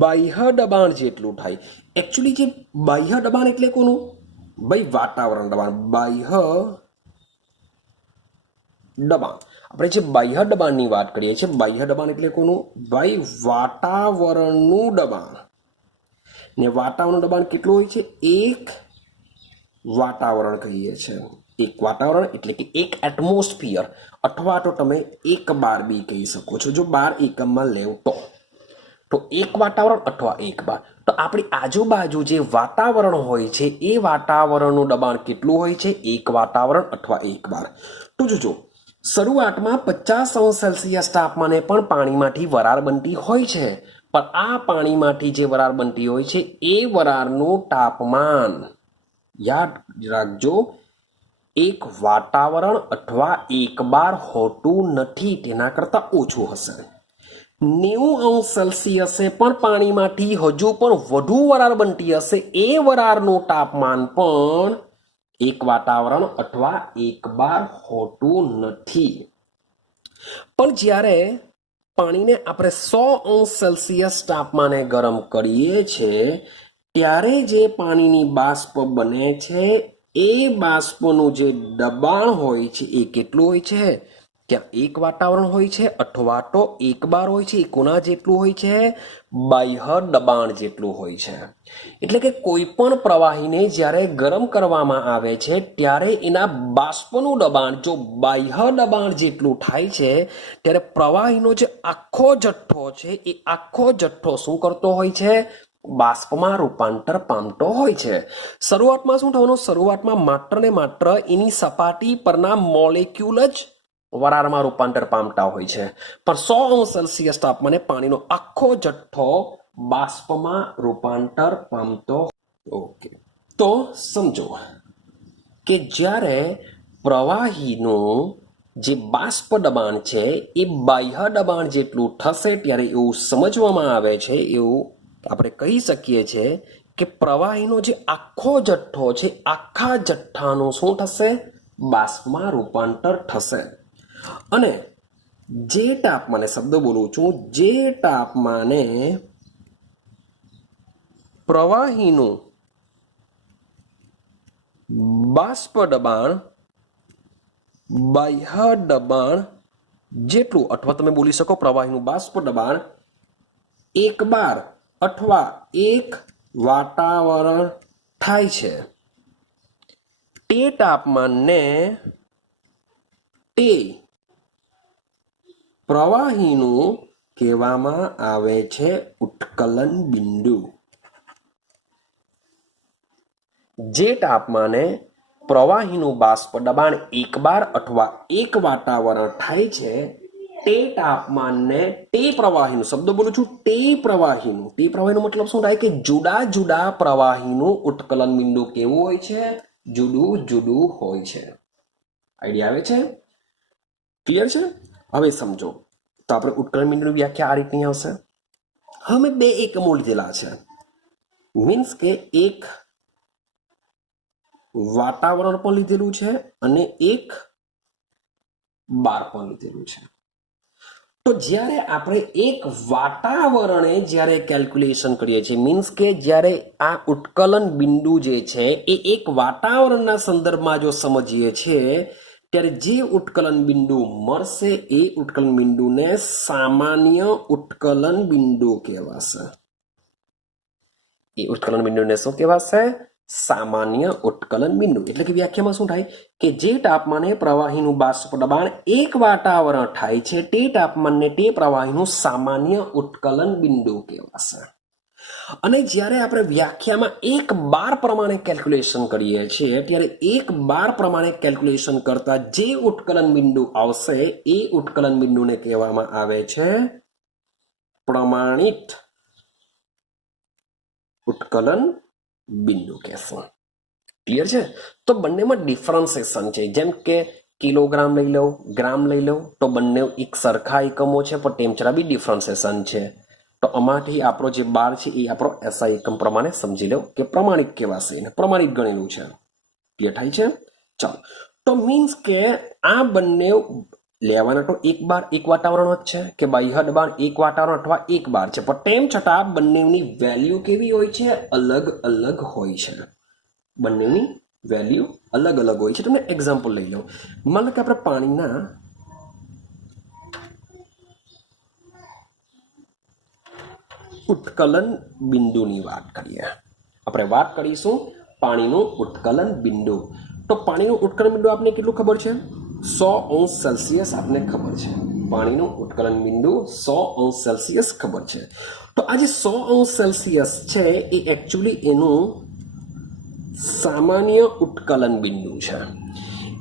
બાહ્ય દબાણ જેટલું થાય. એકચ્યુઅલી જે બાહ્ય દબાણ એટલે કોનું? ભાઈ વાતાવરણ દબાણ. બાહ્ય દબાણ, આપણે જે બાહ્ય દબાણની વાત કરીએ છીએ, બાહ્ય દબાણ એટલે કોનું? ભાઈ વાતાવરણનું દબાણ. ને વાતાવરણનું દબાણ કેટલું હોય છે? એક વાતાવરણ કહીએ છીએ. એક વાતાવરણ એટલે કે એક એટમોસ્ફિયર, અથવા તો તમે 1 બાર બી કહી શકો છો, જો બાર એકમમાં લેવ તો 1 વાતાવરણ અથવા 1 બાર. તો આપણી આજુબાજુ જે વાતાવરણ હોય છે એ વાતાવરણનું દબાણ કેટલું હોય છે? 1 વાતાવરણ અથવા 1 બાર. તો જોજો, શરૂઆતમાં 50 અંશ સેલ્સિયસ તાપમાને પણ પાણીમાંથી વરાળ બનતી હોય છે, પણ આ પાણીમાંથી જે વરાળ બનતી હોય છે એ વરાળનું તાપમાન યાદ રાખજો 1 વાતાવરણ અથવા 1 બાર હોતું નથી, તેના કરતાં ઓછું હશે. 90 અંશ સેલ્સિયસે પણ પાણીમાંથી હજુ પણ વધુ વરાળ બનતી હશે, એ વરાળનું તાપમાન પણ 1 વાતાવરણ અથવા 1 બાર હોતું નથી. પણ જ્યારે પાણીને આપણે 100 અંશ સેલ્સિયસ તાપમાને ગરમ કરીએ છીએ ત્યારે જે પાણીની બાષ્પ બને છે એ બાષ્પનું જે દબાણ હોય છે એ કેટલું હોય છે? ત્યાં 1 વાતાવરણ હોય છે અથવા તો 1 બાર હોય છે. એ કોના જેટલું હોય છે? બાહ્ય દબાણ જેટલું હોય છે. એટલે કે કોઈ પણ પ્રવાહીને જ્યારે ગરમ કરવામાં આવે છે ત્યારે એના બાષ્પનું દબાણ જો બાહ્ય દબાણ જેટલું થાય છે ત્યારે પ્રવાહીનો જે આખો જથ્થો છે એ આખો જથ્થો શું કરતો હોય છે? બાષ્પમાં રૂપાંતર પામતો હોય છે. શરૂઆતમાં શું થવાનું? શરૂઆતમાં માત્ર ને માત્ર એની સપાટી પરના મોલેક્યુલ જ વરાળમાં રૂપાંતર પામતા હોય છે, પણ 100 અંશ સેલ્સિયસ તાપમાને પાણીનો આખો જથ્થો બાષ્પમાં રૂપાંતર પામતો. ઓકે, તો સમજો કે જ્યારે પ્રવાહીનું જે બાષ્પ દબાણ છે એ બાહ્ય દબાણ જેટલું થશે ત્યારે એવું સમજવામાં આવે છે, એવું આપણે કહી શકીએ છીએ કે પ્રવાહીનો જે આખો જથ્થો છે આખા જથ્થાનું શું થશે? બાષ્પમાં રૂપાંતર થશે. અને જે તાપમાને, શબ્દ બોલું છું, જે તાપમાને પ્રવાહીનું બાષ્પ દબાણ બાહ્ય દબાણ જેટલું, અથવા તમે બોલી શકો પ્રવાહીનું બાષ્પ દબાણ 1 બાર અથવા 1 વાતાવરણ થાય છે, તે તાપમાનને તે પ્રવાહીનું કહેવામાં આવે છે ઉત્કલન બિંદુ. જે તાપમાને પ્રવાહીનું બાષ્પ દબાણ 1 બાર અથવા 1 વાતાવરણ થાય છે તે તાપમાનને તે પ્રવાહીનું, શબ્દ બોલું છું, તે પ્રવાહીનું મતલબ શું થાય? કે જુદા જુદા પ્રવાહીનું ઉત્કલન બિંદુ કેવું હોય છે? જુદું જુદું હોય છે. આઈડિયા આવે છે? ક્લિયર છે? હવે સમજો, તો આપણે ઉત્કલન બિંદુની વ્યાખ્યા આ રીતની આવશે. હવે મેં 2 એકમો લીધેલા છે, મીન્સ કે 1 વાતાવરણ પણ લીધેલું છે અને 1 બાર પણ લીધેલું છે. તો જ્યારે આપણે 1 વાતાવરણે જ્યારે કેલ્ક્યુલેશન કરીએ છીએ, મીન્સ કે જ્યારે આ ઉત્કલન બિંદુ જે છે એ 1 વાતાવરણના સંદર્ભમાં જો સમજીએ છીએ ત્યારે જે ઉત્કલન બિંદુ મળશે એ ઉત્કલન બિંદુને સામાન્ય ઉત્કલન બિંદુ કહેવાશે. એ ઉત્કલન બિંદુને શું કહેવાશે? સામાન્ય ઉત્કલન બિંદુ. એટલે કે વ્યાખ્યામાં શું થાય કે જે તાપમાને પ્રવાહીનું બાષ્પ દબાણ 1 વાતાવરણ થાય છે તે તાપમાનને તે પ્રવાહીનું સામાન્ય ઉત્કલન બિંદુ કહેવાશે. અને જ્યારે આપણે વ્યાખ્યામાં 1 બાર પ્રમાણે કેલ્ક્યુલેશન કરીએ છીએ ત્યારે 1 બાર પ્રમાણે કેલ્ક્યુલેશન કરતા જે ઉત્કલન બિંદુ આવશે એ ઉત્કલન બિંદુને કહેવામાં આવે છે પ્રમાણિત ઉત્કલન બિંદુ કહેશું. ક્લિયર છે? તો બંનેમાં ડિફરન્સિએશન છે. જેમ કે કિલોગ્રામ લઈ લો, ગ્રામ લઈ લો, તો બંને એક સરખા એકમો છે પણ તેમ છતાં બી ડિફરન્સિએશન છે. તો આમાંથી આપણો જે 12 છે એ આપણો એસઆઈ એકમ પ્રમાણે સમજી લો કે પ્રમાણિત કહેવાશે, એને પ્રમાણિત ગણેલું છે. ક્લિયર થાય છે? ચાલો, તો મીન્સ કે આ બંને લેવાના તો 1 બાર 1 વાતાવરણ જ છે કે બાહ્ય દબાણ 1 વાતાવરણ અથવા 1 બાર છે, પણ તેમ છતાં બંનેની વેલ્યુ કેવી હોય છે? અલગ અલગ હોય છે. બંનેની વેલ્યુ અલગ અલગ હોય છે. તમને એક્ઝામ્પલ લઈ લો. માનો કે આપણે પાણીના ઉત્કલન બિંદુની વાત કરીએ. આપણે વાત કરીશું પાણીનું ઉત્કલન બિંદુ. તો પાણીનું ઉત્કલન બિંદુ આપને કેટલું ખબર છે? 100°C આપને ખબર છે. પાણીનું ઉત્કલન બિંદુ 100°C ખબર છે. તો આ જે 100°C છે એ એકચ્યુઅલી એનું સામાન્ય ઉત્કલન બિંદુ છે.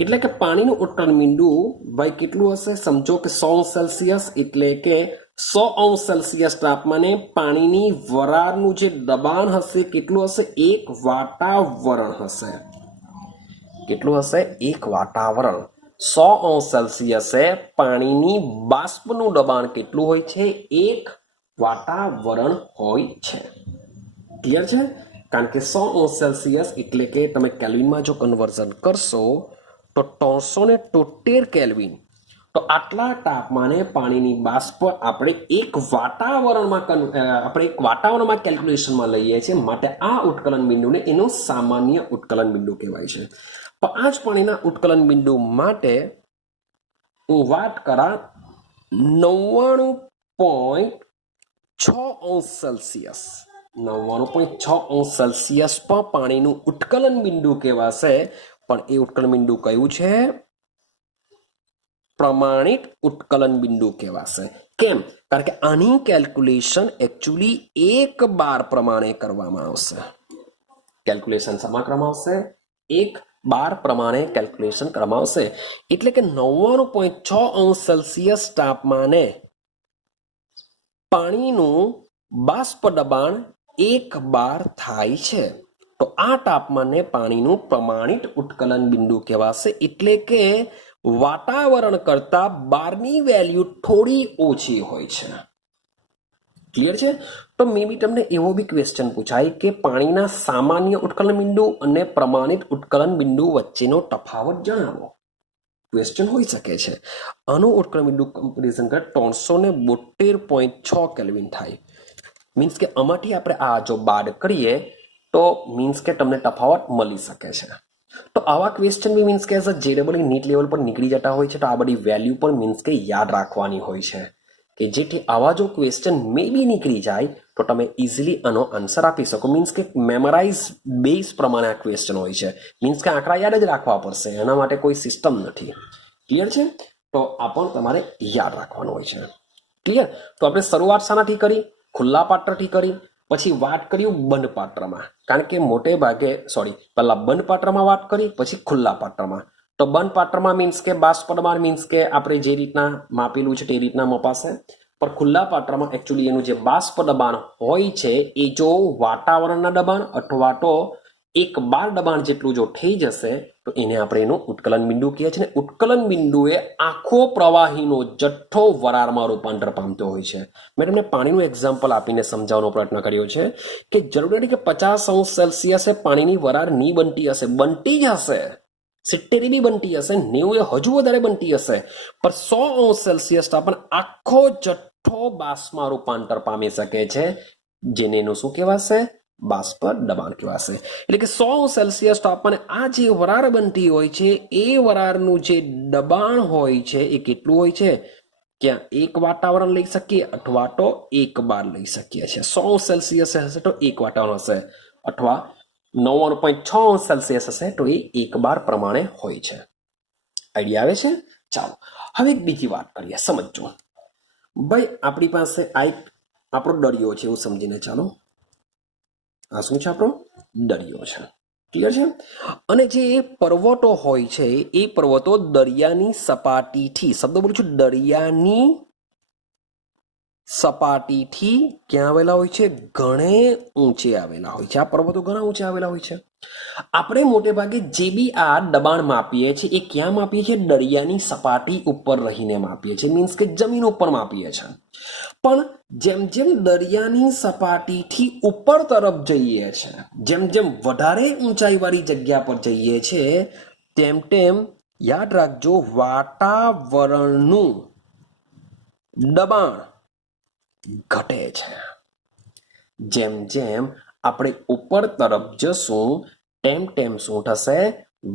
એટલે કે પાણીનું ઉત્કલન બિંદુ ભાઈ કેટલું હશે? સમજો કે 100°C એટલે કે 100°C તાપમાને પાણીની વરાળનું જે દબાણ હશે કેટલું હશે? 1 વાતાવરણ હશે. કેટલું હશે? 1 વાતાવરણ. 100°C પાણીની બાષ્પનું દબાણ કેટલું હોય છે? 1 વાતાવરણ હોય છે. ક્લિયર છે? કારણ કે 100°C એટલે કે તમે કેલ્વિનમાં જો કન્વર્ઝન કરશો તો 373 કેલ્વિન. તો આટલા તાપમાને પાણીની બાષ્પ આપણે 1 વાતાવરણમાં કેલ્ક્યુલેશનમાં લઈએ છીએ. માટે આ ઉત્કલન બિંદુને એનું સામાન્ય ઉત્કલન બિંદુ કહેવાય છે. તો આ જ પાણીના ઉત્કલન બિંદુ માટે હું વાત કરા 99.6°C. 99.6°C પર પાણીનું ઉત્કલન બિંદુ કહેવાશે. પણ એ ઉત્કલન બિંદુ કયું છે? પ્રમાણિત ઉત્કલન બિંદુ કહેવાશે. કેમ? કારણ કે આની કેલ્ક્યુલેશન એકચ્યુઅલી 1 બાર પ્રમાણે કરવામાં આવશે. કેલ્ક્યુલેશન શેમાં કરવામાં આવશે? 1 બાર પ્રમાણે કેલ્ક્યુલેશન કરવામાં આવશે. એટલે કે 99.6°C તાપમાને પાણીનું બાષ્પ દબાણ 1 બાર થાય છે. તો આ તાપમાને પાણીનું પ્રમાણિત ઉત્કલન બિંદુ કહેવાશે. એટલે કે વાતાવરણ કરતા બારની વેલ્યુ થોડી ઓછી હોય છે. ક્લિયર છે? તો મે બી તમને એવો બી ક્વેશ્ચન પૂછાય કે પાણીના સામાન્ય ઉત્કલન બિંદુ અને પ્રમાણિત ઉત્કલન બિંદુ વચ્ચેનો તફાવત જણાવો. ક્વેશ્ચન હોઈ શકે છે. આનું ઉત્કલન બિંદુ કમ્પેરિઝન કરે 372.6 કેલ્વિન થાય. મીન્સ કે આમાંથી આપણે આ જો બાદ કરીએ તો મીન્સ કે તમને તફાવત મળી શકે છે. તો આવા ક્વેશ્ચન બી મીન્સ કે as a JEE NEET level પર નીકળી જતા હોય છે. તો આ બધી વેલ્યુ પણ મીન્સ કે યાદ રાખવાની હોય છે કે જેથી આવા જો ક્વેશ્ચન મે બી નીકળી જાય તો તમે ઇઝીલી આનો આન્સર આપી શકો. મીન્સ કે મેમરાઇઝ બેઝ પ્રમાણે આ ક્વેશ્ચન હોય છે. મીન્સ કે આંકડા યાદ જ રાખવા પડશે, એના માટે કોઈ સિસ્ટમ નથી. ક્લિયર છે? તો આ પણ તમારે યાદ રાખવાનું હોય છે. ક્લિયર? તો આપણે શરૂઆત શાનાથી કરી? ખુલ્લા પાત્રથી કરી. પછી વાત કર્યું બંધ પાત્રમાં. કારણ કે મોટે ભાગે પહેલા બંધ પાત્રમાં વાત કરી, પછી ખુલ્લા પાત્રમાં. તો બંધ પાત્રમાં મીન્સ કે બાષ્પ દબાણ મીન્સ કે આપણે જે રીતના માપેલું છે તે રીતના મપાશે. પણ ખુલ્લા પાત્રમાં એકચ્યુઅલી એનું જે બાષ્પ દબાણ હોય છે એ જો વાતાવરણના દબાણ અથવા તો 1 બાર દબાણ જેટલું જો થઈ જશે તો એને આપણે એનું ઉત્કલન બિંદુ કહીએ છીએ. ઉત્કલન બિંદુએ આખો પ્રવાહીનો જથ્થો વરાળમાં રૂપાંતર પામતો હોય છે. મેં તમને પાણીનું એક્ઝામ્પલ આપીને સમજાવવાનો પ્રયત્ન કર્યો છે કે જરૂરી નથી કે 50°C પાણીની વરાળ નહીં બનતી હશે, બનતી જ હશે. 70 બી બનતી હશે, 90 હજુ વધારે બનતી હશે. પણ 100°C તાપમાન આખો જથ્થો બાષ્પમાં રૂપાંતર પામી શકે છે, જેને એનું શું કહેવાશે? બાષ્પ દબાણ કહેવાશે. એટલે કે 100°C તાપમાને આ જે વરાળ બનતી હોય છે એ વરાળનું જે દબાણ હોય છે એ કેટલું હોય છે? ક્યાં 1 વાતાવરણ લઈ શકીએ અથવા તો 1 બાર લઈ શકીએ છીએ. 100°C હશે તો 1 વાતાવરણ હશે અથવા 99.6°C હશે તો એ 1 બાર પ્રમાણે હોય છે. આઈડિયા આવે છે? ચાલો હવે એક બીજી વાત કરીએ. સમજો ભાઈ, આપણી પાસે આ એક આપણો દરિયો છે એવું સમજીને ચાલો. આ શું છે આપણો દરિયો છે. ક્લિયર છે. અને જે પર્વતો હોય છે એ પર્વતો દરિયાની સપાટીથી, શબ્દ બોલું છું, દરિયાની સપાટીથી ક્યાં આવેલા હોય છે? ઘણે ઊંચે આવેલા હોય છે. આ પર્વતો ઘણા ઊંચે આવેલા હોય છે. આપણે મોટે ભાગે જે બી આ દબાણ માપીએ છીએ એ ક્યાં માપીએ છીએ? દરિયાની સપાટી ઉપર રહીને માપીએ છીએ, મીન્સ કે જમીન ઉપર માપીએ છીએ. પણ જેમ જેમ દરિયાની સપાટીથી ઉપર તરફ જઈએ છે, જેમ જેમ વધારે ઊંચાઈવાળી જગ્યા પર જઈએ છે, તેમ તેમ યાદ રાખજો વાતાવરણનું દબાણ ઘટે છે. જેમ જેમ આપણે ઉપર તરફ જશું તેમ તેમ શું થશે?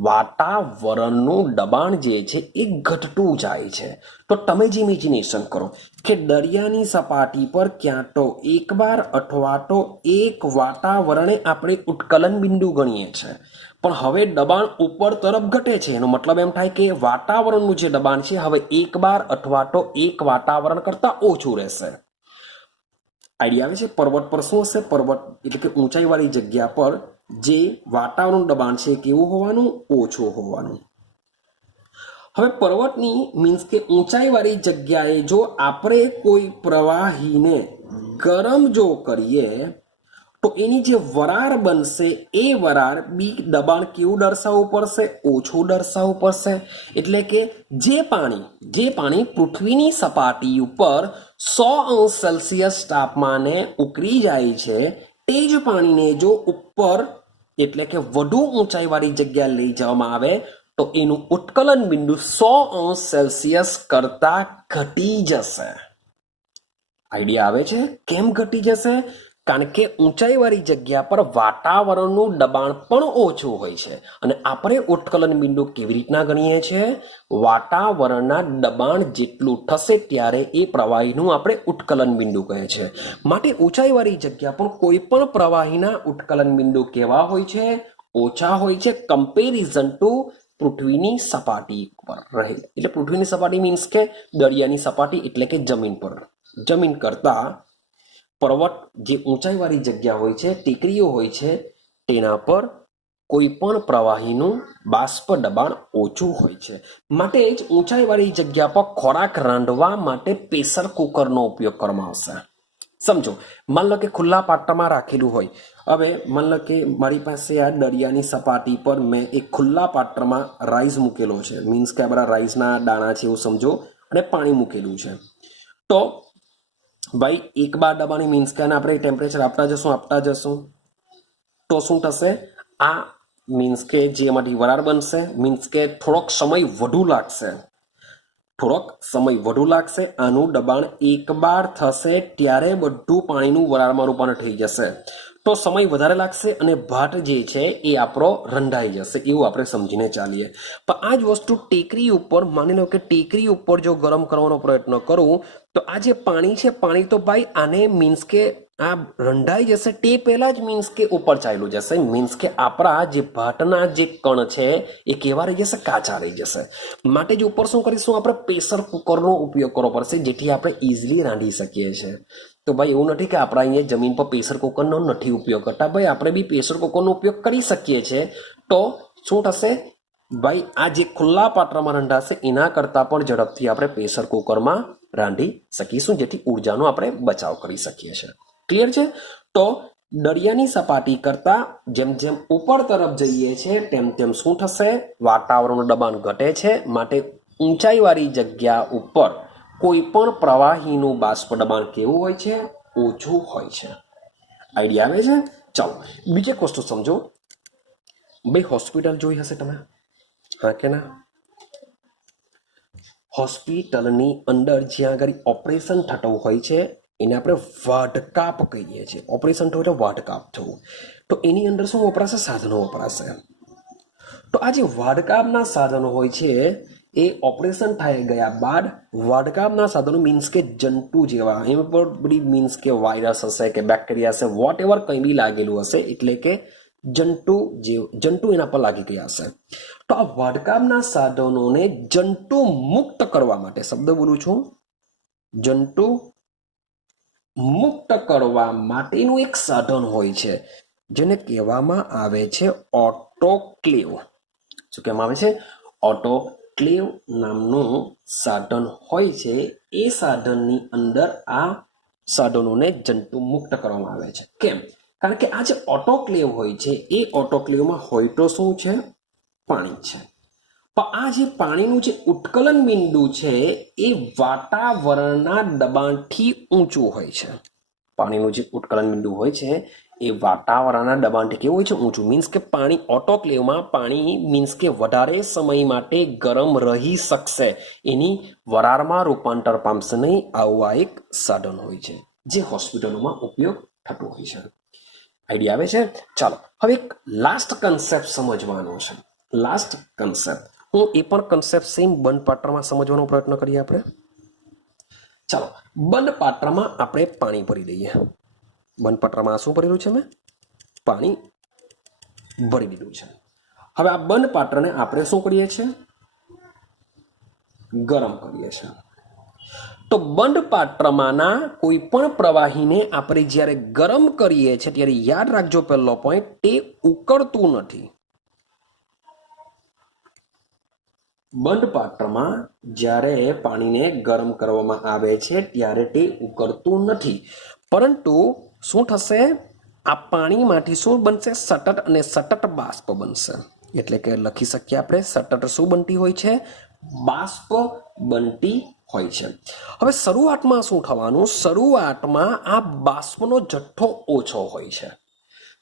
વાતાવરણનું દબાણ જે છે એ ઘટતું જાય છે. તો તમે જ ઇમેજિનેશન કરો કે દરિયાની સપાટી પર ક્યાં તો એક બાર અથવા તો એક વાતાવરણે આપણે ઉત્કલન બિંદુ ગણીએ છીએ, પણ હવે દબાણ ઉપર તરફ ઘટે છે. એનો મતલબ એમ થાય કે વાતાવરણનું જે દબાણ છે હવે એક બાર અથવા તો એક વાતાવરણ કરતાં ઓછું રહેશે. આઈડિયા આવે છે? પર્વત પર શું હશે? પર્વત એટલે કે ઊંચાઈવાળી જગ્યા પર જે વાતાવરણનું દબાણ છે કેવું હોવાનું? ઓછું હોવાનું. હવે પર્વતની મીન્સ કે ઊંચાઈવાળી જગ્યાએ જો આપણે કોઈ પ્રવાહીને ગરમ જો કરીએ તો એની જે વરાળ બનશે એ વરાળ બી દબાણ કેવું દર્શાવવું પડશે? ઓછું દર્શાવવું પડશે. એટલે કે જે પાણી પૃથ્વીની સપાટી ઉપર 100°C તાપમાને ઉકળી જાય છે, તે જ પાણીને જો ઉપર એટલે કે વધુ ઊંચાઈવાળી જગ્યા લઈ જવામાં આવે તો એનું ઉત્કલન બિંદુ 100°C કરતા ઘટી જશે. આઈડિયા આવે છે? કેમ ઘટી જશે? કારણ કે ઊંચાઈવાળી જગ્યા પર વાતાવરણનું દબાણ પણ ઓછું હોય છે અને આપણે ઉત્કલન બિંદુ કેવી રીતના ગણીએ છીએ? વાતાવરણના દબાણ જેટલું થશે ત્યારે એ પ્રવાહીનું આપણે ઉત્કલન બિંદુ કહે છે. માટે ઊંચાઈવાળી જગ્યા પર કોઈ પણ પ્રવાહીના ઉત્કલન બિંદુ કેવા હોય છે? ઓછા હોય છે, કમ્પેરિઝન ટુ પૃથ્વીની સપાટી પર રહે. એટલે પૃથ્વીની સપાટી મીન્સ કે દરિયાની સપાટી એટલે કે જમીન પર. જમીન કરતા પર્વત જે ઊંચાઈવાળી જગ્યા હોય છે, ટેકરીઓ હોય છે, તેના પર કોઈ પણ પ્રવાહીનું બાષ્પ દબાણ ઓછું હોય છે. માટે જ ઊંચાઈવાળી જગ્યા પર ખોરાક રાંધવા માટે પ્રેશર કુકરનો ઉપયોગ કરવામાં આવશે. સમજો, માન લો કે ખુલ્લા પાત્રમાં રાખેલું હોય. હવે માન લો કે મારી પાસે આ દરિયાની સપાટી પર મેં એક ખુલ્લા પાત્રમાં રાઈસ મૂકેલો છે, મીન્સ કે આ બધા રાઈસના દાણા છે એવું સમજો, અને પાણી મૂકેલું છે. તો ભાઈ એક બાર દબાણી મીન્સ કે આપણે ટેમ્પરેચર આપતા જશું તો શું થશે? આ મીન્સ કે જે એમાંથી વરાળ બનશે, મીન્સ કે થોડોક સમય વધુ લાગશે. આનું દબાણ એક બાર થશે ત્યારે બધું પાણીનું વરાળમાં રૂપાંતર થઈ જશે. તો સમય વધારે લાગશે અને ભાત જે છે એ આપણો રંધાઈ જશે, એવું આપણે સમજીને ચાલીએ. પણ આ જ વસ્તુ ટેકરી ઉપર, માની લો કે ટેકરી ઉપર જો ગરમ કરવાનો પ્રયત્ન કરું તો આ જે પાણી છે, પાણી તો ભાઈ આને મીન્સ કે આ રંધાઈ જશે તે પહેલા જ મીન્સ કે ઉપર ચાલ્યું જશે. મીન્સ કે આપણા જે ભાતના જે કણ છે એ કેવા રહી જશે? કાચા રહી જશે. માટે જ ઉપર શું કરીશું? આપણે પ્રેશર કુકરનો ઉપયોગ કરવો પડશે, જેથી આપણે ઇઝીલી રાંધી શકીએ છીએ. તો ભાઈ એવું નથી કે આપણે અહીંયા જમીન પર પ્રેશર કુકરનો નથી ઉપયોગ કરતા. ભાઈ આપણે બી પ્રેશર કુકરનો ઉપયોગ કરી શકીએ છીએ. તો શું થશે ભાઈ? આ જે ખુલ્લા પાત્રમાં રંધાશે એના કરતાં પણ ઝડપથી આપણે પ્રેશર કુકરમાં રાંધી શકીશું, જેથી ઉર્જાનો આપણે બચાવ કરી શકીએ છીએ. ક્લિયર છે? તો દરિયાની સપાટી કરતા જેમ જેમ ઉપર તરફ જઈએ છીએ તેમ તેમ શું થશે? વાતાવરણનું દબાણ ઘટે છે. માટે ઊંચાઈવાળી જગ્યા ઉપર કોઈ પણ પ્રવાહીનું બાષ્પ દબાણ કેવું હોય છે? ઓછું હોય છે. આઈડિયા આવે છે? ચાલો બીજી એક વસ્તુ સમજો. ભાઈ હોસ્પિટલ જોઈ હશે તમે, હા કે ના? હોસ્પિટલની અંદર જ્યાં આગળ ઓપરેશન થતું હોય છે એને આપણે વાઢકાપ કહીએ છીએ. ઓપરેશન થયું એટલે વાઢકાપ થવું. તો એની અંદર શું વપરાશે? સાધનો વપરાશે. તો આ જે વાઢકાપના સાધનો હોય છે એ ઓપરેશન થઈ ગયા બાદ વાઢકાપના સાધનો મીન્સ કે જંતુ જેવા, એમાં પર બધી મીન્સ કે વાયરસ હશે કે બેક્ટેરિયા હશે, વોટ એવર કંઈ બી લાગેલું હશે, એટલે કે જંતુ એના પર લાગી ગયા હશે. તો આ વાઢકાપના સાધનોને જંતુ મુક્ત કરવા માટે, શબ્દ બોલું છું, જંતુ મુક્ત કરવા માટેનું એક સાધન હોય છે જેને કહેવામાં આવે છે ઓટોક્લેવ. શું કહેવામાં આવે છે? ઓટોક્લેવ નામનું સાધન હોય છે. એ સાધનની અંદર આ સાધનોને જંતુ મુક્ત કરવામાં આવે છે. કેમ? કારણ કે આ જે ઓટોક્લેવ હોય છે એ ઓટોક્લેવમાં હોય તો શું છે? પાણી છે. પણ આ જે પાણીનું જે ઉત્કલન બિંદુ છે એ વાતાવરણના દબાણથી ઊંચું હોય છે. પાણીનું જે ઉત્કલન બિંદુ હોય છે એ વાતાવરણના દબાણથી કેવું હોય છે? ઊંચું. મીન્સ કે પાણી ઓટોક્લેવમાં પાણી મીન્સ કે વધારે સમય માટે ગરમ રહી શકશે, એની વરાળમાં રૂપાંતર પામશે નહીં. આવું આ એક સાધન હોય છે જે હોસ્પિટલોમાં ઉપયોગ થતો હોય છે. આઈડિયા આવે છે? ચાલો હવે એક લાસ્ટ કન્સેપ્ટ સમજવાનો છે. લાસ્ટ કન્સેપ્ટ, હું એ પણ કન્સેપ્ટ સેમ બંધ પાત્રમાં સમજવાનો પ્રયત્ન કરીએ આપણે. ચાલો, બંધ પાત્રમાં આપણે પાણી ભરી દઈએ. બંધ પાત્રમાં શું ભરેલું છે? મેં પાણી ભરી દીધું છે. હવે આ બંધ પાત્રને આપણે શું કરીએ છીએ? ગરમ કરીએ છીએ. તો બંધ પાત્રમાંના કોઈ પણ પ્રવાહીને આપણે જ્યારે ગરમ કરીએ છીએ ત્યારે યાદ રાખજો, પહેલો પોઈન્ટ, તે ઉકળતું નથી. બંધ પાત્રમાં જ્યારે પાણીને ગરમ કરવામાં આવે છે ત્યારે તે ઉકળતું નથી, પરંતુ શું થશે? આ પાણીમાંથી શું બનશે? સતત અને સતત બાષ્પ બનશે. એટલે કે લખી શકીએ આપણે, સતત શું બનતી હોય છે? બાષ્પ બનતી હોય છે. હવે શરૂઆતમાં શું થવાનું? શરૂઆતમાં આ બાષ્પનો જથ્થો ઓછો હોય છે.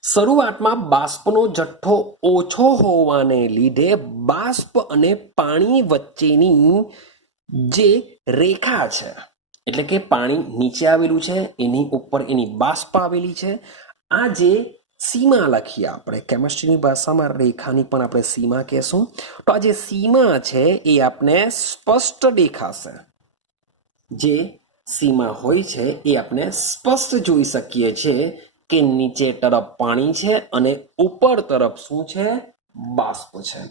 શરૂઆતમાં બાષ્પનો જથ્થો ઓછો હોવાને લીધે બાષ્પ અને પાણી વચ્ચેની જે રેખા છે, એટલે કે પાણી નીચે આવેલું છે, એની ઉપર એની બાષ્પ આવેલી છે. આ જે સીમા લખીએ આપણે કેમિસ્ટ્રીની ભાષામાં, રેખાની પણ આપણે સીમા કહેશું. તો આ જે સીમા છે એ આપણે સ્પષ્ટ દેખાશે. જે સીમા હોય છે એ આપણે સ્પષ્ટ જોઈ શકીએ છીએ કે નીચે તરફ પાણી છે અને ઉપર તરફ શું છે? બાષ્પ છે.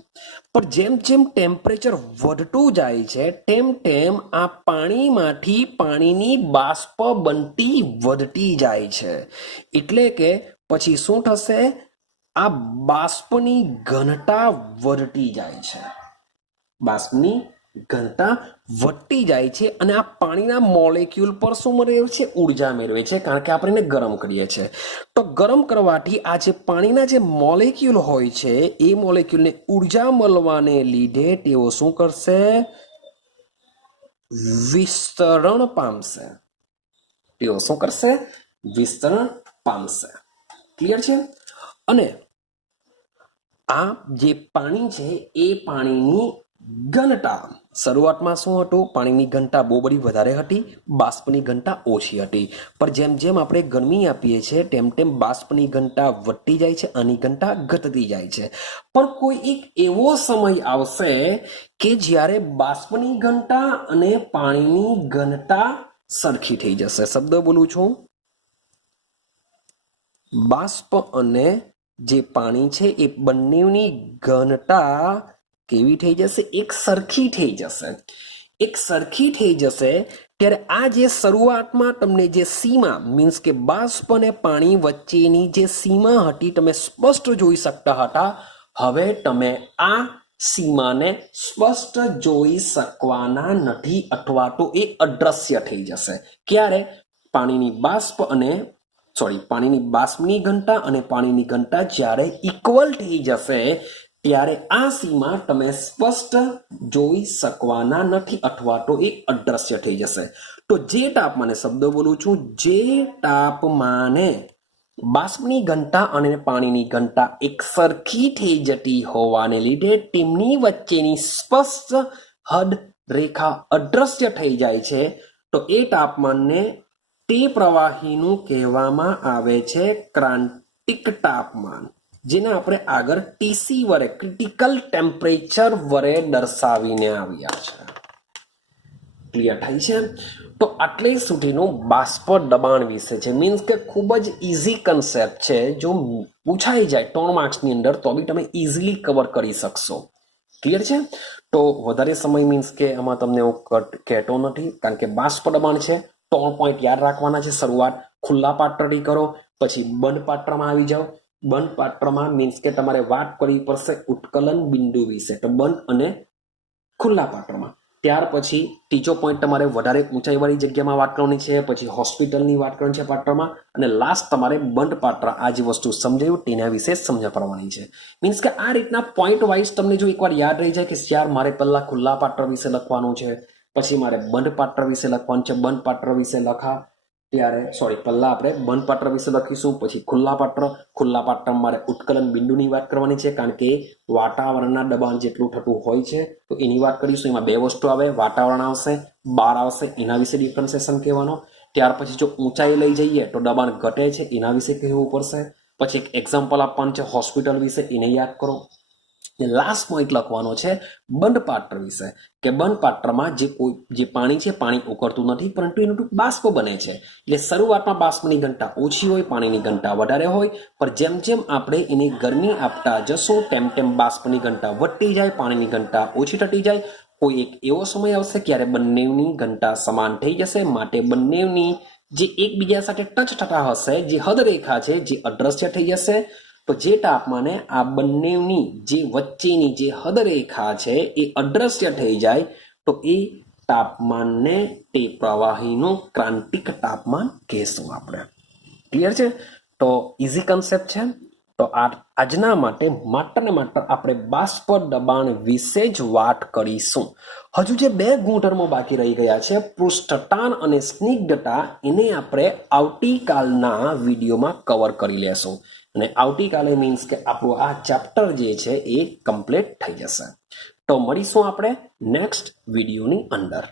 પણ જેમ જેમ ટેમ્પરેચર વધતું જાય છે તેમ તેમ આ પાણીમાંથી પાણીની બાષ્પ બનતી વધતી જાય છે. એટલે કે પછી શું થશે? આ બાષ્પની ઘનતા વધતી જાય છે. બાષ્પની ઘનતા વધતી જાય છે અને આ પાણીના મોલેક્યુલ પર શું મેળવે છે? ઉર્જા મેળવે છે, કારણ કે આપણે એને ગરમ કરીએ છીએ. તો ગરમ કરવાથી આ જે પાણીના જે મોલેક્યુલ હોય છે એ મોલેક્યુલને ઉર્જા મળવાને લીધે તેઓ શું કરશે? વિસ્તરણ પામશે. તેઓ શું કરશે? વિસ્તરણ પામશે. ક્લિયર છે? અને આ જે પાણી છે એ પાણીની ઘનતા શરૂઆતમાં શું હતું? પાણીની ઘનતા બહુ બધી વધારે હતી, બાષ્પની ઘનતા ઓછી હતી. પણ જેમ જેમ આપણે ગરમી આપીએ છીએ તેમ તેમ બાષ્પની ઘનતા વધતી જાય છે, આની ઘનતા ઘટતી જાય છે. પણ કોઈ એક એવો સમય આવશે કે જ્યારે બાષ્પની ઘનતા અને પાણીની ઘનતા સરખી થઈ જશે. શબ્દ બોલું છું, બાષ્પ અને જે પાણી છે એ બંનેની ઘનતા કેવી થઈ જશે? એક સરખી થઈ જશે. એક સરખી થઈ જશે ત્યારે આ જે શરૂઆતમાં તમને જે સીમા મીન્સ કે બાષ્પ અને પાણી વચ્ચેની જે સીમા હતી તમે સ્પષ્ટ જોઈ શકતા હતા, હવે તમે આ સીમાને સ્પષ્ટ જોઈ શકવાના નથી, અથવા તો એ અદ્રશ્ય થઈ જશે. ક્યારે? પાણીની બાષ્પની ઘનતા અને પાણીની ઘનતા જ્યારે ઇક્વલ થઈ જશે ત્યારે આ સીમા તમે સ્પષ્ટ જોઈ શકવાના નથી, અથવા તો એ અદ્રશ્ય થઈ જશે. તો જે તાપમાને, શબ્દ બોલું છું, જે તાપમાને બાષ્પની ઘનતા અને પાણીની ઘનતા એક સરખી થઈ જતી હોવાને લીધે તેમની વચ્ચેની સ્પષ્ટ હદ રેખા અદ્રશ્ય થઈ જાય છે, તો એ તાપમાનને તે પ્રવાહીનું કહેવામાં આવે છે ક્રાંતિક તાપમાન, જેને આપણે આગળ ટીસી વડે, ક્રિટિકલ ટેમ્પરેચર વડે દર્શાવીને આવ્યા છે. ક્લિયર થાય છે? તો આટલે સુધીનું બાષ્પ દબાણ વિશે છે. મીન્સ કે ખૂબ જ ઇઝી કન્સેપ્ટ છે. જો પૂછાઈ જાય 3 માર્ક્સની અંદર તો બી તમે ઇઝીલી કવર કરી શકશો. ક્લિયર છે? તો વધારે સમય મીન્સ કે આમાં તમને હું કહેતો નથી, કારણ કે બાષ્પ દબાણ છે. 3 પોઈન્ટ યાદ રાખવાના છે. શરૂઆત ખુલ્લા પાત્રથી કરો, પછી બંધ પાત્રમાં આવી જાઓ, બંધ પાત્રમાં મીન્સ કે તમારે વાત કરવી પડશે ઉત્કલન બિંદુ વિશે, તો બંધ અને ખુલ્લા પાત્રમાં. ત્યાર પછી ત્રીજો પોઈન્ટ તમારે વધારે ઊંચાઈવાળી જગ્યામાં વાત કરવાની છે, પછી હોસ્પિટલની વાત કરવાની છે પાત્રમાં, અને લાસ્ટ તમારે બંધ પાત્ર આ જે વસ્તુ સમજાયું તેના વિશે સમજણ પડવાની છે. મીન્સ કે આ રીતના પોઈન્ટ વાઇઝ તમને જો એકવાર યાદ રહી જાય કે યાર મારે પહેલા ખુલ્લા પાત્ર વિશે લખવાનું છે, પછી મારે બંધ પાત્ર વિશે લખવાનું છે, બંધ પાત્ર વિશે લખા ત્યારે પહેલા આપણે બંધ પાત્ર વિશે લખીશું, પછી ખુલ્લા પાત્ર મારે ઉત્કલન બિંદુની વાત કરવાની છે, કારણ કે વાતાવરણના દબાણ જેટલું થતું હોય છે તો એની વાત કરીશું. એમાં બે વસ્તુ આવે, વાતાવરણ આવશે, બાર આવશે, એના વિશે ડિફરન્સિએશન કહેવાનો. ત્યાર પછી જો ઊંચાઈ લઈ જઈએ તો દબાણ ઘટે છે, એના વિશે કહેવું પડશે. પછી એક એક્ઝામ્પલ આપવાનું છે હોસ્પિટલ વિશે, એને યાદ કરો. લાસ્ટ પોઈન્ટ લખવાનો છે બંધ પાત્ર વિશે, કે બંધ પાત્રમાં જે પાણી છે, પાણી ઉકળતું નથી પરંતુ એનું બાષ્પ બને છે. એટલે શરૂઆતમાં બાષ્પની ઘનતા ઓછી હોય, પાણીની ઘનતા વધારે હોય, પણ જેમ જેમ આપણે એને ગરમી આપતા જશું તેમ તેમ બાષ્પની ઘનતા વધતી જાય, પાણીની ઘનતા ઓછી થતી જાય. કોઈ એક એવો સમય આવશે ક્યારે બંનેની ઘનતા સમાન થઈ જશે, માટે બંનેની જે એકબીજા સાથે ટચ થતા હશે, જે હદરેખા છે, જે અદ્રશ્ય થઈ જશે. તો જે તાપમાને આ બંનેની જે વચ્ચેની જે હદરેખા છે એ અદ્રશ્ય થઈ જાય તો એ તાપમાનને તે પ્રવાહીનું ક્રાંતિક તાપમાન કહેશું આપણે. ક્લિયર છે? તો ઇઝી કન્સેપ્ટ છે. તો આજના માટે માત્ર ને માત્ર આપણે બાષ્પ દબાણ વિશે જ વાત કરીશું. હજુ જે બે ગુણધર્મો બાકી રહી ગયા છે, પૃષ્ઠતાણ અને સ્નિગ્ધતા, એને આપણે આવતીકાલના વિડીયોમાં કવર કરી લેશું. અને આવતીકાલે મીન્સ કે આપણું આ ચેપ્ટર જે છે એ કમ્પ્લીટ થઈ જશે. તો મળીશું આપણે નેક્સ્ટ વિડીયોની અંદર.